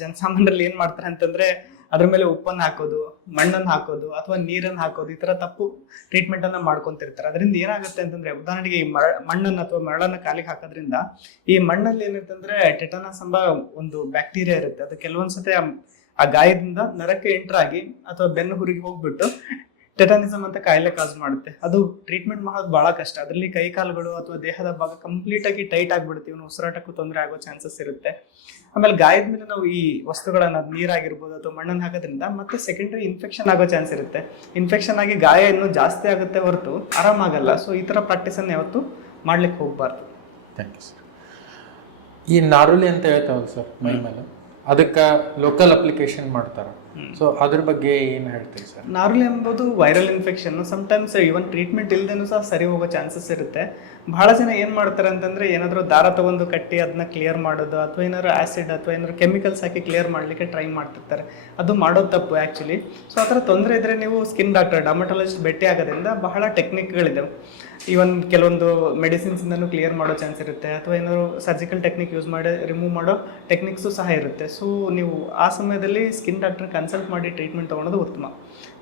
ಜನಸಾಮಾನ್ಯರಲ್ಲಿ ಏನು ಮಾಡ್ತಾರೆ ಅಂತಂದ್ರೆ ಅದ್ರ ಮೇಲೆ ಉಪ್ಪನ್ನು ಹಾಕೋದು, ಮಣ್ಣನ್ನು ಹಾಕೋದು ಅಥವಾ ನೀರನ್ನು ಹಾಕೋದು ಈ ಥರ ತಪ್ಪು ಟ್ರೀಟ್ಮೆಂಟ್ ಮಾಡ್ಕೊತಿರ್ತಾರೆ. ಅದರಿಂದ ಏನಾಗುತ್ತೆ ಅಂತಂದ್ರೆ ಉದಾಹರಣೆಗೆ ಈ ಮರ, ಮಣ್ಣನ್ನು ಅಥವಾ ಮರಳನ್ನ ಕಾಲಿಗೆ ಹಾಕೋದ್ರಿಂದ ಈ ಮಣ್ಣಲ್ಲಿ ಏನಿರುತ್ತೆ ಅಂದ್ರೆ ಟೆಟನಸ್ ಎಂಬ ಒಂದು ಬ್ಯಾಕ್ಟೀರಿಯಾ ಇರುತ್ತೆ. ಅದು ಕೆಲವೊಂದ್ಸತಿ ಆ- ಗಾಯದಿಂದ ನರಕ್ಕೆ ಎಂಟ್ರಾಗಿ ಅಥವಾ ಬೆನ್ನು ಹುರಿಗೆ ಹೋಗ್ಬಿಟ್ಟು ಟೆಟಾನಿಸಮ್ ಅಂತ ಕಾಯಿಲೆ ಕಾಸ್ ಮಾಡುತ್ತೆ. ಅದು ಟ್ರೀಟ್ಮೆಂಟ್ ಮಾಡೋದು ಬಹಳ ಕಷ್ಟ. ಅದರಲ್ಲಿ ಕೈ ಕಾಲುಗಳು ಅಥವಾ ದೇಹದ ಭಾಗ ಕಂಪ್ಲೀಟ್ ಆಗಿ ಟೈಟ್ ಆಗಿಬಿಡುತ್ತೆ. ಇವನು ಉಸಿರಾಟಕ್ಕೂ ತೊಂದರೆ ಆಗೋ ಚಾನ್ಸಸ್ ಇರುತ್ತೆ. ಆಮೇಲೆ ಗಾಯದ ಮೇಲೆ ನಾವು ಈ ವಸ್ತುಗಳನ್ನ ನೀರಾಗಿರ್ಬೋದು ಅಥವಾ ಮಣ್ಣನ್ನು ಹಾಕೋದ್ರಿಂದ ಮತ್ತೆ ಸೆಕೆಂಡರಿ ಇನ್ಫೆಕ್ಷನ್ ಆಗೋ ಚಾನ್ಸ್ ಇರುತ್ತೆ. ಇನ್ಫೆಕ್ಷನ್ ಆಗಿ ಗಾಯ ಇನ್ನೂ ಜಾಸ್ತಿ ಆಗುತ್ತೆ ಹೊರತು ಆರಾಮಾಗಲ್ಲ ಸೊ ಈ ಥರ ಪ್ರಾಕ್ಟೀಸ್ ಯಾವತ್ತೂ ಯಾವತ್ತು ಮಾಡ್ಲಿಕ್ಕೆ ಹೋಗಬಾರ್ದು. ಥ್ಯಾಂಕ್ ಯು ಸರ್ ಈ ನಾರುಲಿ ಅಂತ ಹೇಳ್ತಾವಲ್ಲ ಸರ್ ಮೈ ಮೇಲೆ. ಅದಕ್ಕೆ ಲೋಕಲ್ ಅಪ್ಲಿಕೇಶನ್ ಮಾಡ್ತಾರೆ. ಸೊ ಅದ್ರ ಬಗ್ಗೆ ಏನು ಹೇಳ್ತೀವಿ ಸರ್? ನಾರ್ಲ್ ಎಂಬುದು viral infection sometimes even treatment ಇಲ್ಲದೇನು ಸಹ ಸರಿ ಹೋಗೋ ಚಾನ್ಸಸ್ ಇರುತ್ತೆ. ಬಹಳ ಜನ ಏನು ಮಾಡ್ತಾರೆ ಅಂತಂದ್ರೆ ಏನಾದರೂ ದಾರ ತಗೊಂಡು ಕಟ್ಟಿ ಅದನ್ನ ಕ್ಲಿಯರ್ ಮಾಡೋದು ಅಥವಾ ಏನಾದ್ರು ಆಸಿಡ್ ಅಥವಾ ಏನಾದ್ರು ಕೆಮಿಕಲ್ಸ್ ಹಾಕಿ ಕ್ಲಿಯರ್ ಮಾಡಲಿಕ್ಕೆ ಟ್ರೈ ಮಾಡ್ತಿರ್ತಾರೆ. ಅದು ಮಾಡೋದು ತಪ್ಪು ಆ್ಯಕ್ಚುಲಿ ಸೊ ಆ ಥರ ತೊಂದರೆ ಇದ್ದರೆ ನೀವು ಸ್ಕಿನ್ ಡಾಕ್ಟರ್ ಡರ್ಮಟಾಲಜಿಸ್ಟ್ ಭೇಟಿ ಆಗೋದ್ರಿಂದ ಬಹಳ ಟೆಕ್ನಿಕ್ಗಳಿದಾವೆ ಇವನ್ ಕೆಲವೊಂದು ಮೆಡಿಸಿನ್ಸ್ ಇಂದನೂ ಕ್ಲಿಯರ್ ಮಾಡೋ ಚಾನ್ಸ್ ಇರುತ್ತೆ. ಅಥವಾ ಏನಾದ್ರು ಸರ್ಜಿಕಲ್ ಟೆಕ್ನಿಕ್ ಯೂಸ್ ಮಾಡಿ ರಿಮೂವ್ ಮಾಡೋ ಟೆಕ್ನಿಕ್ಸು ಸಹ ಇರುತ್ತೆ. ಸೊ ನೀವು ಆ ಸಮಯದಲ್ಲಿ ಸ್ಕಿನ್ ಡಾಕ್ಟರ್ ಕನ್ಸಲ್ಟ್ ಮಾಡಿ ಟ್ರೀಟ್ಮೆಂಟ್ ತೊಗೊಳೋದು ಉತ್ತಮ.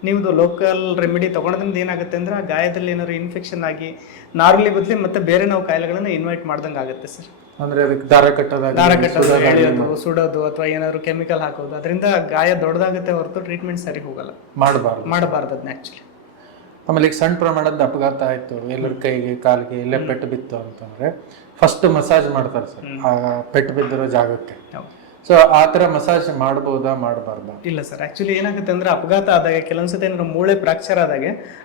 ನೀವು ಲೋಕಲ್ ರೆಮಿಡಿ ತೊಗೊಳೋದ್ರಿಂದ ಏನಾಗುತ್ತೆ ಅಂದ್ರೆ ಆ ಗಾಯದಲ್ಲಿ ಏನಾದ್ರು ಇನ್ಫೆಕ್ಷನ್ ಆಗಿ ನಾರ್ಮಲಿ ಬದಲಿ ಮತ್ತೆ ಬೇರೆ ನಾವು ಕಾಯಿಲೆಗಳನ್ನ ಇನ್ವೈಟ್ ಮಾಡ್ದಂಗೆ ಆಗುತ್ತೆ ಸರ್. ಅಂದ್ರೆ ಅದಕ್ಕೆ ದಾರ ಕಟ್ಟೋದಾಗಲಿ ದಾರ ಕಟ್ಟೋದು ಎಳೆಯೋದು ಸುಡೋದು ಅಥವಾ ಏನಾದ್ರು ಕೆಮಿಕಲ್ ಹಾಕೋದು. ಅದರಿಂದ ಗಾಯ ದೊಡ್ಡದಾಗುತ್ತೆ ಹೊರತು ಟ್ರೀಟ್ಮೆಂಟ್ ಸರಿ ಹೋಗಲ್ಲ. ಮಾಡಬಾರ್ದು. ಮಾಡಬಾರ್ದು ಅದನ್ನ ಆ್ಯಕ್ಚುಲಿ ಆಮೇಲೆ ಈಗ ಸಣ್ಣ ಪ್ರಮಾಣದ ಅಪಘಾತ ಆಯ್ತು. ಎಲ್ಲರ ಕೈಗೆ ಕಾಲಿಗೆ ಎಲ್ಲೇ ಪೆಟ್ಟು ಬಿತ್ತು ಅಂತಂದ್ರೆ ಫಸ್ಟ್ ಮಸಾಜ್ ಮಾಡ್ತಾರೆ ಸರ್. ಆ ಪೆಟ್ಟು ಬಿದ್ದಿರೋ ಜಾಗಕ್ಕೆ. ಸೊ ಆ ಥರ ಮಸಾಜ್ ಮಾಡ್ಬೋದಾ, ಮಾಡಬಾರ್ದಾ? ಇಲ್ಲ ಸರ್ ಆಕ್ಚುಲಿ ಏನಾಗುತ್ತೆ ಅಂದ್ರೆ ಅಪಘಾತ ಆದಾಗ ಕೆಲವೊಂದ್ಸತಿ ಏನಾದ್ರು ಮೂಳೆ ಫ್ರಾಕ್ಚರ್ ಆದಾಗ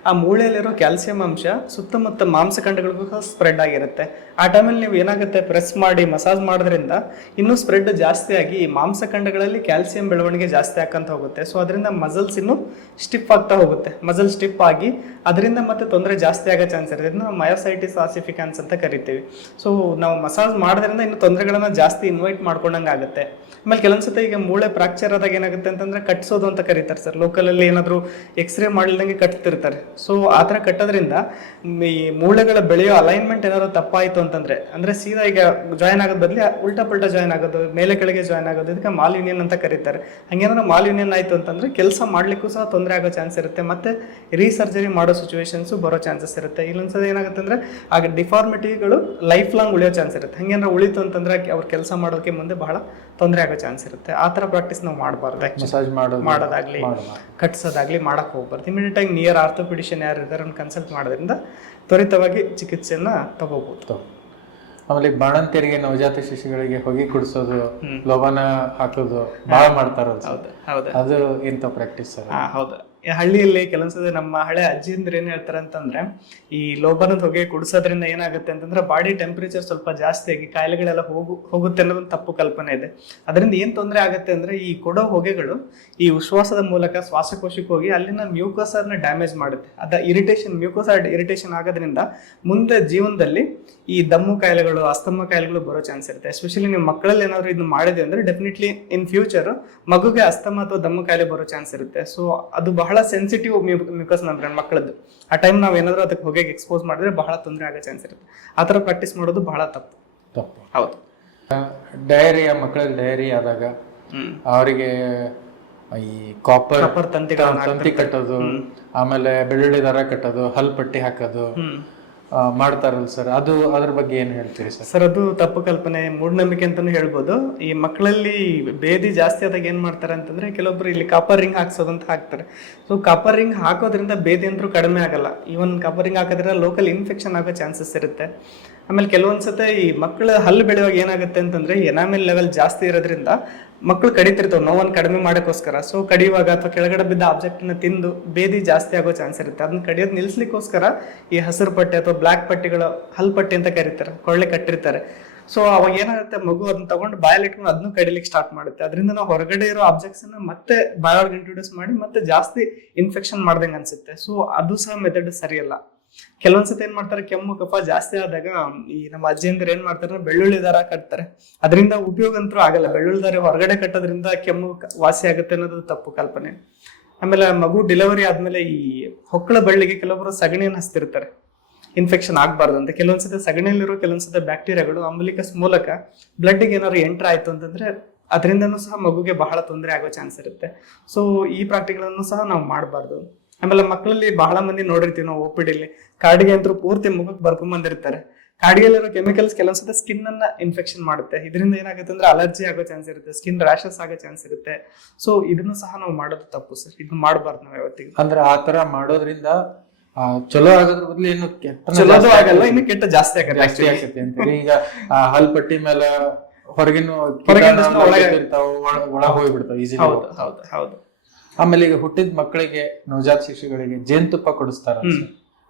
ಆ ಮೂಳೆಯಲ್ಲಿರೋ ಕ್ಯಾಲ್ಸಿಯಂ ಅಂಶ ಸುತ್ತಮುತ್ತ ಮಾಂಸಖಂಡಗಳಿಗೂ ಸಹ ಸ್ಪ್ರೆಡ್ ಆಗಿರುತ್ತೆ. ಆ ಟೈಮಲ್ಲಿ ನೀವು ಏನಾಗುತ್ತೆ ಪ್ರೆಸ್ ಮಾಡಿ ಮಸಾಜ್ ಮಾಡೋದ್ರಿಂದ ಇನ್ನೂ ಸ್ಪ್ರೆಡ್ ಜಾಸ್ತಿ ಆಗಿ ಈ ಮಾಂಸಖಂಡಗಳಲ್ಲಿ ಕ್ಯಾಲ್ಸಿಯಂ ಬೆಳವಣಿಗೆ ಜಾಸ್ತಿ ಹಾಕಂತ ಹೋಗುತ್ತೆ. ಸೊ ಅದರಿಂದ ಮಸಲ್ಸ್ ಇನ್ನೂ ಸ್ಟಿಫ್ ಆಗ್ತಾ ಹೋಗುತ್ತೆ. ಮಸಲ್ ಸ್ಟಿಫ್ ಆಗಿ ಅದರಿಂದ ಮತ್ತೆ ತೊಂದರೆ ಜಾಸ್ತಿ ಆಗೋ ಚಾನ್ಸ್ ಇರುತ್ತೆ. ಇದನ್ನ ಮಯೋಸೈಟಿಸ್ ಆಸಿಫಿಕಾನ್ಸ್ ಅಂತ ಕರಿತೀವಿ. ಸೊ ನಾವು ಮಸಾಜ್ ಮಾಡೋದ್ರಿಂದ ಇನ್ನು ತೊಂದರೆಗಳನ್ನ ಜಾಸ್ತಿ ಇನ್ವೈಟ್ ಮಾಡ್ಕೊಂಡಂಗೆ ಆಗುತ್ತೆ ಆಮೇಲೆ ಕೆಲವೊಂದ್ಸತಿ ಈಗ ಮೂಳೆ ಫ್ರಾಕ್ಚರ್ ಆದಾಗ ಏನಾಗುತ್ತೆ ಅಂತಂದ್ರೆ ಕಟ್ಸೋದು ಅಂತ ಕರೀತಾರೆ ಸರ್ ಲೋಕಲಲ್ಲಿ ಏನಾದರೂ ಎಕ್ಸ್ರೇ ಮಾಡಿಲ್ದಂಗೆ ಕಟ್ತಿರ್ತಾರೆ. ಸೊ ಆ ಥರ ಕಟ್ಟೋದ್ರಿಂದ ಈ ಮೂಳೆಗಳ ಬೆಳೆಯೋ ಅಲೈನ್ಮೆಂಟ್ ಏನಾದ್ರು ತಪ್ಪಾಯಿತು ಅಂತಂದ್ರೆ, ಅಂದ್ರೆ ಸೀದಾ ಈಗ ಜಾಯ್ನ್ ಆಗೋದ್ ಬದಲಿ ಉಲ್ಟಾ ಪಲ್ಟಾ ಜಾಯ್ನ್ ಆಗೋದು, ಮೇಲೆ ಕೆಳಗೆ ಜಾಯ್ನ್ ಆಗೋದು, ಇದಕ್ಕೆ ಮಾಲ್ ಯೂನಿಯನ್ ಅಂತ ಕರೀತಾರೆ. ಹಂಗೇನಾದ್ರು ಮಾಲ್ ಯೂನಿಯನ್ ಆಯ್ತು ಅಂತಂದ್ರೆ ಕೆಲಸ ಮಾಡ್ಲಿಕ್ಕೂ ಸಹ ತೊಂದರೆ ಆಗೋ ಚಾನ್ಸ್ ಇರುತ್ತೆ. ಮತ್ತೆ ರೀಸರ್ಜರಿ ಮಾಡೋ ಸಿಚುವೇಶನ್ಸು ಬರೋ ಚಾನ್ಸಸ್ ಇರುತ್ತೆ. ಇಲ್ಲೊಂದ್ಸಲ ಏನಾಗುತ್ತೆ ಅಂದ್ರೆ ಆಗ ಡಿಫಾರ್ಮಿಟಿಗಳು ಲೈಫ್ ಲಾಂಗ್ ಉಳಿಯೋ ಚಾನ್ಸ್ ಇರುತ್ತೆ. ಹಂಗೇನಾದ್ರು ಉಳಿತು ಅಂತಂದ್ರೆ ಅವ್ರು ಕೆಲಸ ಮಾಡೋಕೆ ಮುಂದೆ ಬಹಳ ತೊಂದರೆ ಆಗೋ ಚಾನ್ಸ್ ಇರುತ್ತೆ. ಆ ಥರ ಪ್ರಾಕ್ಟೀಸ್ ನಾವು ಮಾಡಬಾರ್ದು ಮಸಾಜ್ ಮಾಡೋದು ಮಾಡೋದಾಗ್ಲಿ ಕಟ್ಸೋದಾಗಲಿ ಕಟ್ಸೋದಾಗ್ಲಿ ಮಾಡಕ್ ಹೋಗ್ಬಾರ್ದು. ಇಮಿಡಿಯೇಟ್ ಆಗಿ ನಿಯರ್ ಆರ್ಥೋಪಿಡಿಷನ್ ಯಾರು ಇದ್ದಾರೆ ಅವ್ರನ್ನ ಕನ್ಸಲ್ಟ್ ಮಾಡೋದ್ರಿಂದ ತ್ವರಿತವಾಗಿ ಚಿಕಿತ್ಸೆಯನ್ನ ತಗೋಬಹುದು ಆಮೇಲೆ ಬಾಣಂತಿಯರಿಗೆ ನವಜಾತ ಶಿಶುಗಳಿಗೆ ಹೊಗೆ ಕುಡಿಸೋದು ಲೋಬಾನ ಹಾಕೋದು ಭಾಳ ಮಾಡ್ತಾರ ಸರ್? ಹೌದು ಹೌದು. ಅದು ಎಂತ ಪ್ರಾಕ್ಟೀಸ್ ಹೌದು. ಹಳ್ಳಿಯಲ್ಲಿ ಕೆಲಸದ ನಮ್ಮ ಹಳೆ ಅಜ್ಜಿಂದ್ರ ಏನ್ ಹೇಳ್ತಾರೆ ಅಂತಂದ್ರೆ ಈ ಲೋಬನದ ಹೊಗೆ ಕುಡಿಸೋದ್ರಿಂದ ಏನಾಗುತ್ತೆ ಅಂತಂದ್ರೆ ಬಾಡಿ ಟೆಂಪರೇಚರ್ ಸ್ವಲ್ಪ ಜಾಸ್ತಿ ಆಗಿ ಕಾಯಿಲೆಗಳೆಲ್ಲ ಹೋಗು, ಹೋಗುತ್ತೆ ಅನ್ನೋದೊಂದು ತಪ್ಪು ಕಲ್ಪನೆ ಇದೆ. ಅದರಿಂದ ಏನ್ ತೊಂದರೆ ಆಗುತ್ತೆ ಅಂದ್ರೆ ಈ ಕೊಡೋ ಹೊಗೆಗಳು ಈ ಉಶ್ವಾಸದ ಮೂಲಕ ಶ್ವಾಸಕೋಶಕ್ಕೆ ಹೋಗಿ ಅಲ್ಲಿನ ಮ್ಯೂಕೋಸರ್ನ ಡ್ಯಾಮೇಜ್ ಮಾಡುತ್ತೆ. ಅದ ಇರಿಟೇಷನ್ ಮ್ಯೂಕೋಸರ್ ಇರಿಟೇಷನ್ ಆಗೋದ್ರಿಂದ ಮುಂದೆ ಜೀವನದಲ್ಲಿ ಈ ದಮ್ಮು ಕಾಯಿಲೆಗಳು, ಅಸ್ತಮ ಕಾಯಿಲೆಗಳು ಬರೋ ಚಾನ್ಸ್ ಇರುತ್ತೆ. ಎಸ್ಪೆಷಲಿ ನೀವು ಮಕ್ಕಳಲ್ಲಿ ಏನಾದ್ರು ಇದನ್ನ ಮಾಡಿದೆ ಅಂದ್ರೆ ಡೆಫಿನೆಟ್ಲಿ ಇನ್ ಫ್ಯೂಚರ್ ಮಗುಗೆ ಅಸ್ತಮ ಅಥವಾ ದಮ್ಮು ಕಾಯಿಲೆ ಬರೋ ಚಾನ್ಸ್ ಇರುತ್ತೆ. ಸೊ ಅದು ಬಹಳ ಸೆನ್ಸಿಟಿವ್ ಮ್ಯೂಕಸ್ ಮೆಂಬ್ರೇನ್ ಮಕ್ಕಳದ್ದು ಆ ಟೈಮ್ ನಾವು ಏನಾದರೂ ಅದಕ್ಕೆ ಹೊಗೆಗೆ ಎಕ್ಸ್ಪೋಸ್ ಮಾಡಿದ್ರೆ ಬಹಳ ತೊಂದರೆ ಆಗೋ ಚಾನ್ಸ್ ಇರುತ್ತೆ. ಆ ಥರ ಪ್ರಾಕ್ಟೀಸ್ ಮಾಡೋದು ಬಹಳ ತಪ್ಪು. ತಪ್ಪು. ಹೌದು. ಡಯರಿಯಾ ಮಕ್ಕಳಲ್ಲಿ ಡೈರಿ ಆದಾಗ ಅವರಿಗೆ ಈ ಕಾಪರ್ ತಂತಿ ತಂತಿ ಕಟ್ಟೋದು ಆಮೇಲೆ ಬೆಳ್ಳುಳ್ಳಿ ದರ ಕಟ್ಟೋದು ಹಲ್ ಪಟ್ಟಿ ಹಾಕೋದು ಮಾಡ್ತಾರಲ್ಲ ಸರ್ ಅದು ಅದ್ರ ಬಗ್ಗೆ ಏನು ಹೇಳ್ತೀರಿ ಸರ್ ಸರ್ ಅದು ತಪ್ಪು ಕಲ್ಪನೆ, ಮೂಢನಂಬಿಕೆ ಅಂತಾನು ಹೇಳ್ಬೋದು. ಈ ಮಕ್ಕಳಲ್ಲಿ ಬೇದಿ ಜಾಸ್ತಿ ಆದಾಗ ಏನು ಮಾಡ್ತಾರೆ ಅಂತಂದ್ರೆ, ಕೆಲವೊಬ್ರು ಇಲ್ಲಿ ಕಾಪರ್ ರಿಂಗ್ ಹಾಕ್ಸೋದಂತ ಹಾಕ್ತಾರೆ. ಸೊ ಕಾಪರ್ ರಿಂಗ್ ಹಾಕೋದ್ರಿಂದ ಬೇದಿ ಅಂತೂ ಕಡಿಮೆ ಆಗಲ್ಲ. ಈವನ್ ಕಾಪರ್ ರಿಂಗ್ ಹಾಕೋದ್ರಿಂದ ಲೋಕಲ್ ಇನ್ಫೆಕ್ಷನ್ ಆಗೋ ಚಾನ್ಸಸ್ ಇರುತ್ತೆ. ಆಮೇಲೆ ಕೆಲವೊಂದ್ಸತೆ ಈ ಮಕ್ಕಳ ಹಲ್ಲು ಬೆಳೆಯುವಾಗ ಏನಾಗುತ್ತೆ ಅಂತಂದ್ರೆ ಎನಾಮಿಲ್ ಲೆವೆಲ್ ಜಾಸ್ತಿ ಇರೋದ್ರಿಂದ ಮಕ್ಕಳು ಕಡಿತಿರ್ತಾವೆ, ನೋವನ್ನು ಕಡಿಮೆ ಮಾಡೋಕ್ಕೋಸ್ಕರ. ಸೊ ಕಡಿಯುವಾಗ ಅಥವಾ ಕೆಳಗಡೆ ಬಿದ್ದ ಆಬ್ಜೆಕ್ಟ್ನ ತಿಂದು ಬೇದಿ ಜಾಸ್ತಿ ಆಗೋ ಚಾನ್ಸ್ ಇರುತ್ತೆ. ಅದನ್ನ ಕಡಿಯೋದು ನಿಲ್ಲಿಸ್ಲಿಕ್ಕೋಸ್ಕರ ಈ ಹಸಿರು ಪಟ್ಟೆ ಅಥವಾ ಬ್ಲ್ಯಾಕ್ ಪಟ್ಟಿಗಳು ಹಲ್ ಪಟ್ಟಿ ಅಂತ ಕರೀತಾರೆ, ಕೊಳ್ಳೆ ಕಟ್ಟಿರ್ತಾರೆ. ಸೊ ಅವಾಗ ಏನಾಗುತ್ತೆ, ಮಗು ಅದನ್ನ ತಗೊಂಡು ಬಾಯಲ್ಲಿ ಇಟ್ಕೊಂಡು ಅದನ್ನು ಕಡಿಲಿಕ್ಕೆ ಸ್ಟಾರ್ಟ್ ಮಾಡುತ್ತೆ. ಅದರಿಂದ ನಾವು ಹೊರಗಡೆ ಇರೋ ಆಬ್ಜೆಕ್ಟ್ಸ್ ಅನ್ನ ಮತ್ತೆ ಬಾಯೊಳಗೆ ಇಂಟ್ರೊಡ್ಯೂಸ್ ಮಾಡಿ ಮತ್ತೆ ಜಾಸ್ತಿ ಇನ್ಫೆಕ್ಷನ್ ಮಾಡ್ದಂಗೆ ಅನ್ಸುತ್ತೆ. ಸೊ ಅದು ಸಹ ಮೆಥಡ್ ಸರಿಯಲ್ಲ. ಕೆಲವೊಂದ್ಸತಿ ಏನ್ ಮಾಡ್ತಾರೆ, ಕೆಮ್ಮು, ಕಫ ಜಾಸ್ತಿ ಆದಾಗ ಈ ನಮ್ಮ ಅಜ್ಜಿಯಂದ್ರೆ ಏನ್ ಮಾಡ್ತಾರೆ, ಬೆಳ್ಳುಳ್ಳಿ ದಾರ ಕಟ್ತಾರೆ. ಅದರಿಂದ ಉಪಯೋಗ ಅಂತೂ ಆಗಲ್ಲ. ಬೆಳ್ಳುಳ್ಳಿ ದಾರ ಹೊರಗಡೆ ಕಟ್ಟೋದ್ರಿಂದ ಕೆಮ್ಮು ವಾಸಿ ಆಗುತ್ತೆ ಅನ್ನೋದು ತಪ್ಪು ಕಲ್ಪನೆ. ಆಮೇಲೆ ಮಗು ಡೆಲಿವರಿ ಆದ್ಮೇಲೆ ಈ ಹೊಕ್ಕಳ ಬಳ್ಳಿಗೆ ಕೆಲವೊಬ್ರು ಸಗಣಿಯನ್ನು ಹಸ್ತಿರ್ತಾರೆ ಇನ್ಫೆಕ್ಷನ್ ಆಗಬಾರ್ದು ಅಂತ. ಕೆಲವೊಂದ್ಸತಿ ಸಗಣಿಯಲ್ಲಿರೋ ಕೆಲವೊಂದ್ಸತಿ ಬ್ಯಾಕ್ಟೀರಿಯಾಗಳು ಅಂಬಲಿಕಸ್ ಮೂಲಕ ಬ್ಲಡ್ಗೆ ಏನಾದ್ರು ಎಂಟ್ರ್ ಆಯ್ತು ಅಂತಂದ್ರೆ ಅದರಿಂದನೂ ಸಹ ಮಗುಗೆ ಬಹಳ ತೊಂದರೆ ಆಗೋ ಚಾನ್ಸ್ ಇರುತ್ತೆ. ಸೊ ಈ ಪ್ರಾಕ್ಟಿಗಳನ್ನು ಸಹ ನಾವು ಮಾಡಬಾರ್ದು. ಆಮೇಲೆ ಮಕ್ಕಳಲ್ಲಿ ಬಹಳ ಮಂದಿ ನೋಡಿರ್ತೀವಿ ನಾವು ಓಪಿಡಿಲಿ ಕಾಡಿಗೆ ಅಂತೂ ಪೂರ್ತಿ ಮುಖಕ್ಕೆ ಬರ್ಕೊಂಡ್ ಬಂದಿರ್ತಾರೆ. ಕಾಡಿಗೆಲ್ಲಿರೋ ಕೆಮಿಕಲ್ಸ್ ಕೆಲವೊಂದ್ಸತಿ ಸ್ಕಿನ್ ಅನ್ನ ಇನ್ಫೆಕ್ಷನ್ ಮಾಡುತ್ತೆ. ಇದರಿಂದ ಏನಾಗುತ್ತೆ ಅಂದ್ರೆ ಅಲರ್ಜಿ ಆಗೋ ಚಾನ್ಸ್ ಇರುತ್ತೆ ಸ್ಕಿನ್ ರ್ಯಾಷಸ್ ಆಗೋ ಚಾನ್ಸ್ ಇರುತ್ತೆ. ಸೊ ಇದನ್ನು ಸಹ ನಾವು ಮಾಡೋದು ತಪ್ಪು ಸರ್. ಇದನ್ನ ಮಾಡಬಾರ್ದು ನಾವು ಯಾವತ್ತಿಗೂ. ಅಂದ್ರೆ ಆ ತರ ಮಾಡೋದ್ರಿಂದ ಚಲೋ ಆಗೋದ್ರ ಬದಲು ಏನು ಕೆಟ್ಟ ಚಲೋದು ಆಗಲ್ಲ ಇನ್ನು ಕೆಟ್ಟ ಜಾಸ್ತಿ ಆಗತ್ತೆ ಜಾಸ್ತಿ ಆಗ್ತೈತೆ ಅಂತೀರಿ ಈಗ ಹಲ್ ಪಟ್ಟಿ ಮೇಲೆ ಹೊರಗಿನ ಒಳಗೆ- ಒಳ ಹೋಗ್ಬಿಡ್ತಾವ ಈಸಿ ಹೌದು ಹೌದು ಹೌದು. ಆಮೇಲೆ ಈಗ ಹುಟ್ಟಿದ ಮಕ್ಕಳಿಗೆ ನವಜಾತ ಶಿಶುಗಳಿಗೆ ಜೇನುತುಪ್ಪ ಕೊಡಿಸ್ತಾರ.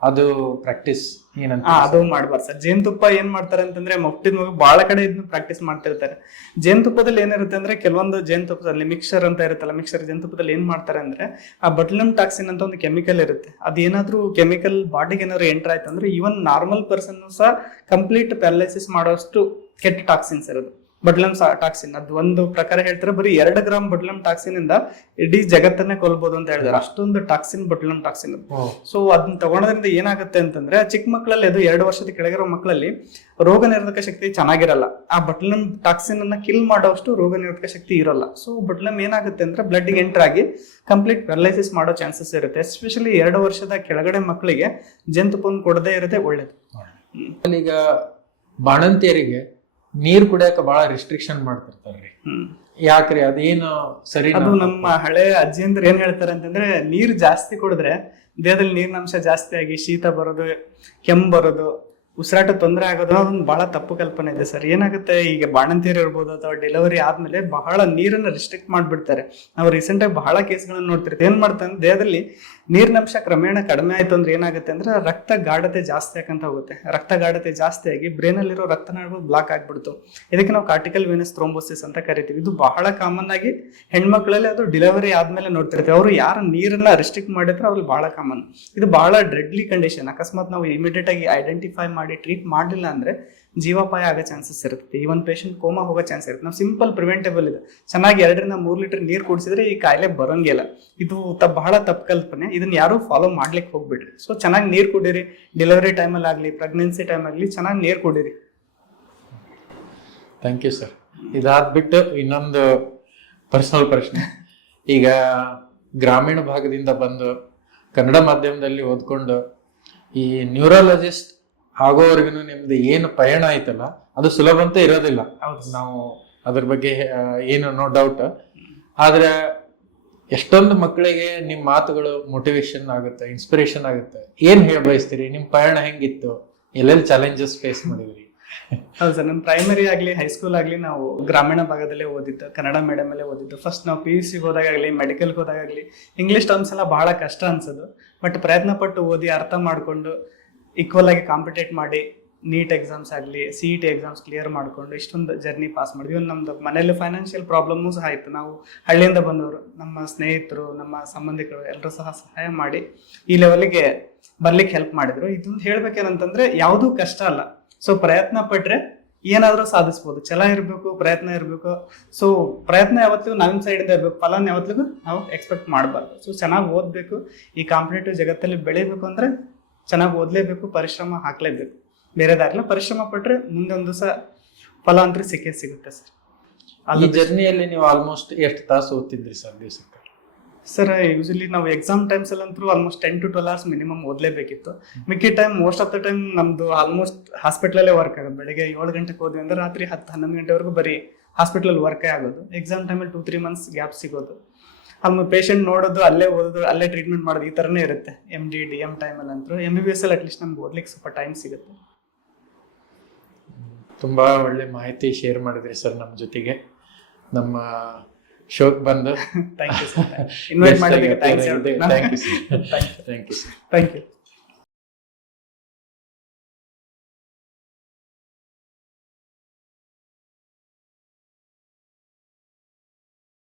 ಅದು ಪ್ರಾಕ್ಟೀಸ್ ಏನಂತ ಅದು ಮಾಡ್ಬಾರ್ದು ಸರ್. ಜೇನುತುಪ್ಪ ಏನ್ ಮಾಡ್ತಾರೆ ಅಂತಂದ್ರೆ ಮೊಟ್ಟಿದ ಮಗು ಬಹಳ ಕಡೆ ಇದನ್ನ ಪ್ರಾಕ್ಟೀಸ್ ಮಾಡ್ತಿರ್ತಾರೆ. ಜೇನುತುಪ್ಪದಲ್ಲಿ ಏನಿರುತ್ತೆ ಅಂದ್ರೆ ಕೆಲವೊಂದು ಜೇನುತುಪ್ಪದಲ್ಲಿ ಮಿಕ್ಸರ್ ಅಂತ ಇರುತ್ತಲ್ಲ ಮಿಕ್ಸರ್ ಜೇನುತುಪ್ಪದಲ್ಲಿ ಏನ್ ಮಾಡ್ತಾರೆ ಅಂದ್ರೆ ಆ ಬಟ್ಲಮ್ ಟಾಕ್ಸಿನ್ ಅಂತ ಒಂದು ಕೆಮಿಕಲ್ ಇರುತ್ತೆ. ಅದೇನಾದ್ರೂ ಕೆಮಿಕಲ್ ಬಾಡಿಗೆ ಏನಾದ್ರು ಎಂಟರ್ ಆಯ್ತು ಅಂದ್ರೆ ಈವನ್ ನಾರ್ಮಲ್ ಪರ್ಸನ್ ಸಹ ಕಂಪ್ಲೀಟ್ ಪ್ಯಾರಲೈಸಿಸ್ ಮಾಡೋಷ್ಟು ಕೆಟ್ಟ ಟಾಕ್ಸಿನ್ಸ್ ಇರೋದು. Botulinum toxin. ಅದು ಒಂದು ಪ್ರಕಾರ ಹೇಳ್ತಾರೆ ಬರೀ ಎರಡು ಗ್ರಾಮ್ ಬಟ್ಲಮ್ ಟಾಕ್ಸಿನ್ ಇಂದ ಇಡೀ ಜಗತ್ತನ್ನೇ ಕೊಲ್ಬಹುದು ಅಂತ ಹೇಳಿದಾರೆ ಅಷ್ಟೊಂದು ಟಾಕ್ಸಿನ್ ಬಟ್ಲಮ್ ಟಾಕ್ಸಿನ್ ಸೊ ಅದನ್ನ ತಗೊಳೋದ್ರಿಂದ ಏನಾಗುತ್ತೆ ಅಂತಂದ್ರೆ ಚಿಕ್ಕ ಮಕ್ಕಳಲ್ಲಿ ಅದು ಎರಡು ವರ್ಷದ ಕೆಳಗಿರೋ ಮಕ್ಕಳಲ್ಲಿ ರೋಗ ನಿರೋಧಕ ಶಕ್ತಿ ಚೆನ್ನಾಗಿರಲ್ಲ. ಆ ಬಟ್ಲಮ್ ಟಾಕ್ಸಿನ್ ಅನ್ನ ಕಿಲ್ ಮಾಡೋಷ್ಟು ರೋಗ ನಿರೋಧಕ ಶಕ್ತಿ ಇರಲ್ಲ. ಸೊ ಬಟ್ಲಮ್ ಏನಾಗುತ್ತೆ ಅಂದ್ರೆ ಬ್ಲಡ್ ಎಂಟರ್ ಆಗಿ ಕಂಪ್ಲೀಟ್ ಪ್ಯಾರಲೈಸಿಸ್ ಮಾಡೋ ಚಾನ್ಸಸ್ ಇರುತ್ತೆ. ಎಸ್ಪೆಷಲಿ ಎರಡು ವರ್ಷದ ಕೆಳಗಡೆ ಮಕ್ಕಳಿಗೆ ಜಂತುಪನ್ ಕೊಡದೇ ಇರೋದೇ ಒಳ್ಳೇದು. ಈಗ ಬಾಣಂತಿಯರಿಗೆ ನೀರ್ ಕುಡಿಯಾಕ ಬಹಳ ರಿಸ್ಟ್ರಿಕ್ಷನ್ ಮಾಡ್ತಿರ್ತಾರ್ರಿ. ಯಾಕ್ರಿ? ಅದೇನು ಸರಿ ಅದು ನಮ್ಮ ಹಳೆ ಅಜ್ಜಿಯಂದ್ರ ಏನ್ ಹೇಳ್ತಾರೆ ಅಂತಂದ್ರೆ ನೀರ್ ಜಾಸ್ತಿ ಕುಡಿದ್ರೆ ದೇಹದಲ್ಲಿ ನೀರಿನ ಅಂಶ ಜಾಸ್ತಿ ಆಗಿ ಶೀತ ಬರೋದು ಕೆಮ್ಮು ಬರೋದು ಉಸಿರಾಟ ತೊಂದರೆ ಆಗೋದು ಅದೊಂದು ಬಹಳ ತಪ್ಪು ಕಲ್ಪನೆ ಇದೆ ಸರ್. ಏನಾಗುತ್ತೆ? ಈಗ ಬಾಣಂತಿಯರು ಇರ್ಬೋದು ಅಥವಾ ಡೆಲಿವರಿ ಆದ್ಮೇಲೆ ಬಹಳ ನೀರನ್ನ ರಿಸ್ಟ್ರಿಕ್ಟ್ ಮಾಡ್ಬಿಡ್ತಾರೆ. ನಾವು ರೀಸೆಂಟ್ ಆಗಿ ಬಹಳ ಕೇಸ್ಗಳನ್ನ ನೋಡ್ತಿರ್ತೀವಿ. ಏನ್ ಮಾಡ್ತಾರೆ? ದೇಹದಲ್ಲಿ ನೀರಿನ ಅಂಶ ಕ್ರಮೇಣ ಕಡಿಮೆ ಆಯ್ತು ಅಂದ್ರೆ ಏನಾಗುತ್ತೆ ಅಂದ್ರೆ ರಕ್ತ ಗಾಢತೆ ಜಾಸ್ತಿ ಆಕಂತ ಹೋಗುತ್ತೆ. ರಕ್ತ ಗಾಢತೆ ಜಾಸ್ತಿ ಆಗಿ ಅಲ್ಲಿರೋ ರಕ್ತನಾಳಗಳು ಬ್ಲಾಕ್ ಆಗ್ಬಿಡ್ತು. ಇದಕ್ಕೆ ನಾವು ಕಾರ್ಟಿಕಲ್ ವೇನಸ್ ಥ್ರೋಂಬೋಸಿಸ್ ಅಂತ ಕರಿತೀವಿ. ಇದು ಬಹಳ ಕಾಮನ್ ಆಗಿ ಹೆಣ್ಮಕ್ಳಲ್ಲಿ ಅದು ಡಿಲಿವರಿ ಆದ್ಮೇಲೆ ನೋಡ್ತಿರ್ತೀವಿ. ಅವರು ಯಾರು ನೀರನ್ನ ರೆಸ್ಟ್ರಿಕ್ಟ್ ಮಾಡಿದ್ರೆ ಅವ್ರಿಗೆ ಬಹಳ ಕಾಮನ್ ಇದು ಬಹಳ ಡ್ರೆಡ್ಲಿ ಕಂಡೀಷನ್ ಅಕಸ್ಮಾತ್ ನಾವು ಇಮಿಡಿಯೇಟ್ ಆಗಿ ಐಡೆಂಟಿಫೈ ಮಾಡಿ ಟ್ರೀಟ್ ಮಾಡಲಿಲ್ಲ ಅಂದ್ರೆ ಜೀವಾಪಾಯ ಆಗೋ ಚಾನ್ಸಸ್ ಇರುತ್ತೆ. ಈ ಒಂದು ಪೇಷಂಟ್ ಕೋಮಾ ಹೋಗೋ ಚಾನ್ಸ್ ಇರುತ್ತೆ. ನಾವು ಸಿಂಪಲ್ ಪ್ರಿವೆಂಟೇಬಲ್ ಇದೆ. ಚೆನ್ನಾಗಿ ಎರಡರಿಂದ ಮೂರು ಲೀಟರ್ ನೀರು ಕುಡಿಸಿದ್ರೆ ಈ ಕಾಯಿಲೆ ಬರೋಂಗಿಲ್ಲ. ಇದು ತ, ಬಹಳ ತಪ್ಪು ಕಲ್ಪನೆ. ಇದನ್ನ ಯಾರು ಫಾಲೋ ಮಾಡ್ಲಿಕ್ಕೆ ಹೋಗ್ಬಿಡ್ರಿ. ಸೊ ಚೆನ್ನಾಗಿ ನೀರು ಕುಡೀರಿ. ಡೆಲಿವರಿ ಟೈಮಲ್ಲಿ ಆಗಲಿ ಪ್ರೆಗ್ನೆನ್ಸಿ ಟೈಮ್ ಆಗಲಿ ಚೆನ್ನಾಗಿ ನೀರು ಕುಡೀರಿ. ಥ್ಯಾಂಕ್ ಯು ಸರ್ ಇದಾದ್ಬಿಟ್ಟು ಇನ್ನೊಂದು ಪರ್ಸನಲ್ ಪ್ರಶ್ನೆ. ಈಗ ಗ್ರಾಮೀಣ ಭಾಗದಿಂದ ಬಂದು ಕನ್ನಡ ಮಾಧ್ಯಮದಲ್ಲಿ ಓದ್ಕೊಂಡು ಈ ನ್ಯೂರಾಲಜಿಸ್ಟ್ ಆಗೋವರೆಗೂ ನಿಮ್ದು ಏನು ಪಯಣ ಆಯ್ತಲ್ಲ ಅದು ಸುಲಭ ಅಂತ ಇರೋದಿಲ್ಲ. ನಾವು ಅದ್ರ ಬಗ್ಗೆ ಏನು ನೋ ಡೌಟ್ ಆದ್ರೆ ಎಷ್ಟೊಂದು ಮಕ್ಕಳಿಗೆ ನಿಮ್ಮ ಮಾತುಗಳು ಮೋಟಿವೇಶನ್ ಆಗುತ್ತೆ ಇನ್ಸ್ಪಿರೇಷನ್ ಆಗುತ್ತೆ. ಏನ್ ಹೇಳ ಬಯಸ್ತೀರಿ? ನಿಮ್ ಪಯಣ ಹೆಂಗಿತ್ತು? ಎಲ್ಲೆಲ್ಲಿ ಚಾಲೆಂಜಸ್ ಫೇಸ್ ಮಾಡಿದ್ರಿ? ಹೌದು ಸರ್ ನಮ್ಮ ಪ್ರೈಮರಿ ಆಗಲಿ ಹೈಸ್ಕೂಲ್ ಆಗಲಿ ನಾವು ಗ್ರಾಮೀಣ ಭಾಗದಲ್ಲೇ ಓದಿದ್ದು ಕನ್ನಡ ಮೇಡಮ್ ಅಲ್ಲೇ ಓದಿದ್ದು. ಫಸ್ಟ್ ನಾವು ಪಿ ಯು ಸಿಗೆ ಹೋದಾಗಲಿ ಮೆಡಿಕಲ್ಗೆ ಹೋದಾಗಲಿ ಇಂಗ್ಲೀಷ್ ಟರ್ಮ್ಸ್ ಎಲ್ಲ ಬಹಳ ಕಷ್ಟ ಅನ್ಸೋದು. ಬಟ್ ಪ್ರಯತ್ನ ಪಟ್ಟು ಓದಿ ಅರ್ಥ ಮಾಡಿಕೊಂಡು ಈಕ್ವಲ್ ಆಗಿ ಕಾಂಪಿಟೇಟ್ ಮಾಡಿ ನೀಟ್ ಎಕ್ಸಾಮ್ಸ್ ಆಗಲಿ C E T exams clear ಮಾಡಿಕೊಂಡು ಇಷ್ಟೊಂದು ಜರ್ನಿ ಪಾಸ್ ಮಾಡಿದ್ವಿ. ಒಂದು ನಮ್ದು ಮನೇಲಿ ಫೈನಾನ್ಷಿಯಲ್ ಪ್ರಾಬ್ಲಮ್ಮು ಸಹ ಇತ್ತು ನಾವು ಹಳ್ಳಿಯಿಂದ ಬಂದವರು, ನಮ್ಮ ಸ್ನೇಹಿತರು, ನಮ್ಮ ಸಂಬಂಧಿಕರು ಎಲ್ಲರೂ ಸಹ ಸಹಾಯ ಮಾಡಿ ಈ ಲೆವೆಲ್ಗೆ ಬರ್ಲಿಕ್ಕೆ ಹೆಲ್ಪ್ ಮಾಡಿದ್ರು. ಇದೊಂದು ಹೇಳ್ಬೇಕೇನಂತಂದ್ರೆ ಯಾವುದೂ ಕಷ್ಟ ಅಲ್ಲ. ಸೊ ಪ್ರಯತ್ನ ಪಟ್ರೆ ಏನಾದರೂ ಸಾಧಿಸ್ಬೋದು. ಛಲ ಇರಬೇಕು, ಪ್ರಯತ್ನ ಇರಬೇಕು. ಸೊ ಪ್ರಯತ್ನ ಯಾವತ್ತಿಗೂ ನಮ್ಮ ಸೈಡಿಂದ ಇರಬೇಕು. ಫಲನ ಯಾವತ್ತಿಗೂ ನಾವು ಎಕ್ಸ್ಪೆಕ್ಟ್ ಮಾಡಬಾರ್ದು. ಸೊ ಚೆನ್ನಾಗಿ ಓದಬೇಕು. ಈ ಕಾಂಪಿಟೇಟಿವ್ ಜಗತ್ತಲ್ಲಿ ಬೆಳಿಬೇಕು ಅಂದ್ರೆ ಚೆನ್ನಾಗಿ ಓದಲೇಬೇಕು ಪರಿಶ್ರಮ ಹಾಕಲೇಬೇಕು. ಬೇರೆ ದಾರಿಲ್ಲ ಪರಿಶ್ರಮ ಪಟ್ರೆ ಮುಂದೆ ಒಂದು ದಿವಸ ಫಲ ಅಂತೂ ಸಿಕ್ಕೇ ಸಿಗುತ್ತೆ ಸರ್. ಅಲ್ಲಿ ಜರ್ನಿಯಲ್ಲಿ ನೀವು ಆಲ್ಮೋಸ್ಟ್ ಎಷ್ಟು ತಾಸು ಓದ್ತಿದ್ರಿ ಸರ್ ದಿವಸಕ್ಕೆ? ಸರ್ ಯೂಶಲಿ ನಾವು ಎಕ್ಸಾಮ್ ಟೈಮ್ಸ್ ಅಂತೂ almost ten to twelve hours minimum ಓದಲೇಬೇಕಿತ್ತು. Mickey time most of the time ನಮ್ದು ಆಲ್ಮೋಸ್ಟ್ ಹಾಸ್ಪಿಟ್ಲಲ್ಲೇ ವರ್ಕ್ ಆಗೋದು ಬೆಳಗ್ಗೆ ಏಳು ಗಂಟೆಗೆ ಹೋದ್ವಿ ಅಂದ್ರೆ ರಾತ್ರಿ ಹತ್ತು ಹನ್ನೊಂದು ಗಂಟೆವರೆಗೂ ಬರೀ ಹಾಸ್ಪಿಟ್ಲಲ್ಲಿ ವರ್ಕೇ ಆಗೋದು. ಎಕ್ಸಾಮ್ ಟೈಮಲ್ಲಿ ಟೂ ತ್ರೀ ಮಂತ್ಸ್ ಗ್ಯಾಪ್ ಸಿಗೋದು. ಅಲ್ಲಿ ಪೇಷಂಟ್ ನೋಡೋದು ಅಲ್ಲೇ ಓದೋದು ಅಲ್ಲೇ ಟ್ರೀಟ್ಮೆಂಟ್ ಮಾಡೋದು ಈ ಥರನೇ ಇರುತ್ತೆ. ಎಂ ಡಿ ಡಿ ಎಂ ಅಲ್ಲಿ ಅಂತೂ. ಎಂ ಬಿ ಬಿ ಎಸ್ ಅಲ್ಲಿ ಅಟ್ಲೀಸ್ಟ್ ನಮ್ಗೆ ಓದ್ಲಿಕ್ಕೆ ಸ್ವಲ್ಪ ಟೈಮ್ ಸಿಗುತ್ತೆ. ತುಂಬಾ ಒಳ್ಳೆ ಮಾಹಿತಿ ಶೇರ್ ಮಾಡಿದ್ರಿ ಸರ್ ನಮ್ಮ ಜೊತೆಗೆ. ನಮ್ಮ ಶೋಕ್ ಬಂದು. ಥ್ಯಾಂಕ್ ಯು ಸರ್ ಇನ್ವೈಟ್ ಮಾಡಿದ್ದಕ್ಕೆ thank you thank you thank you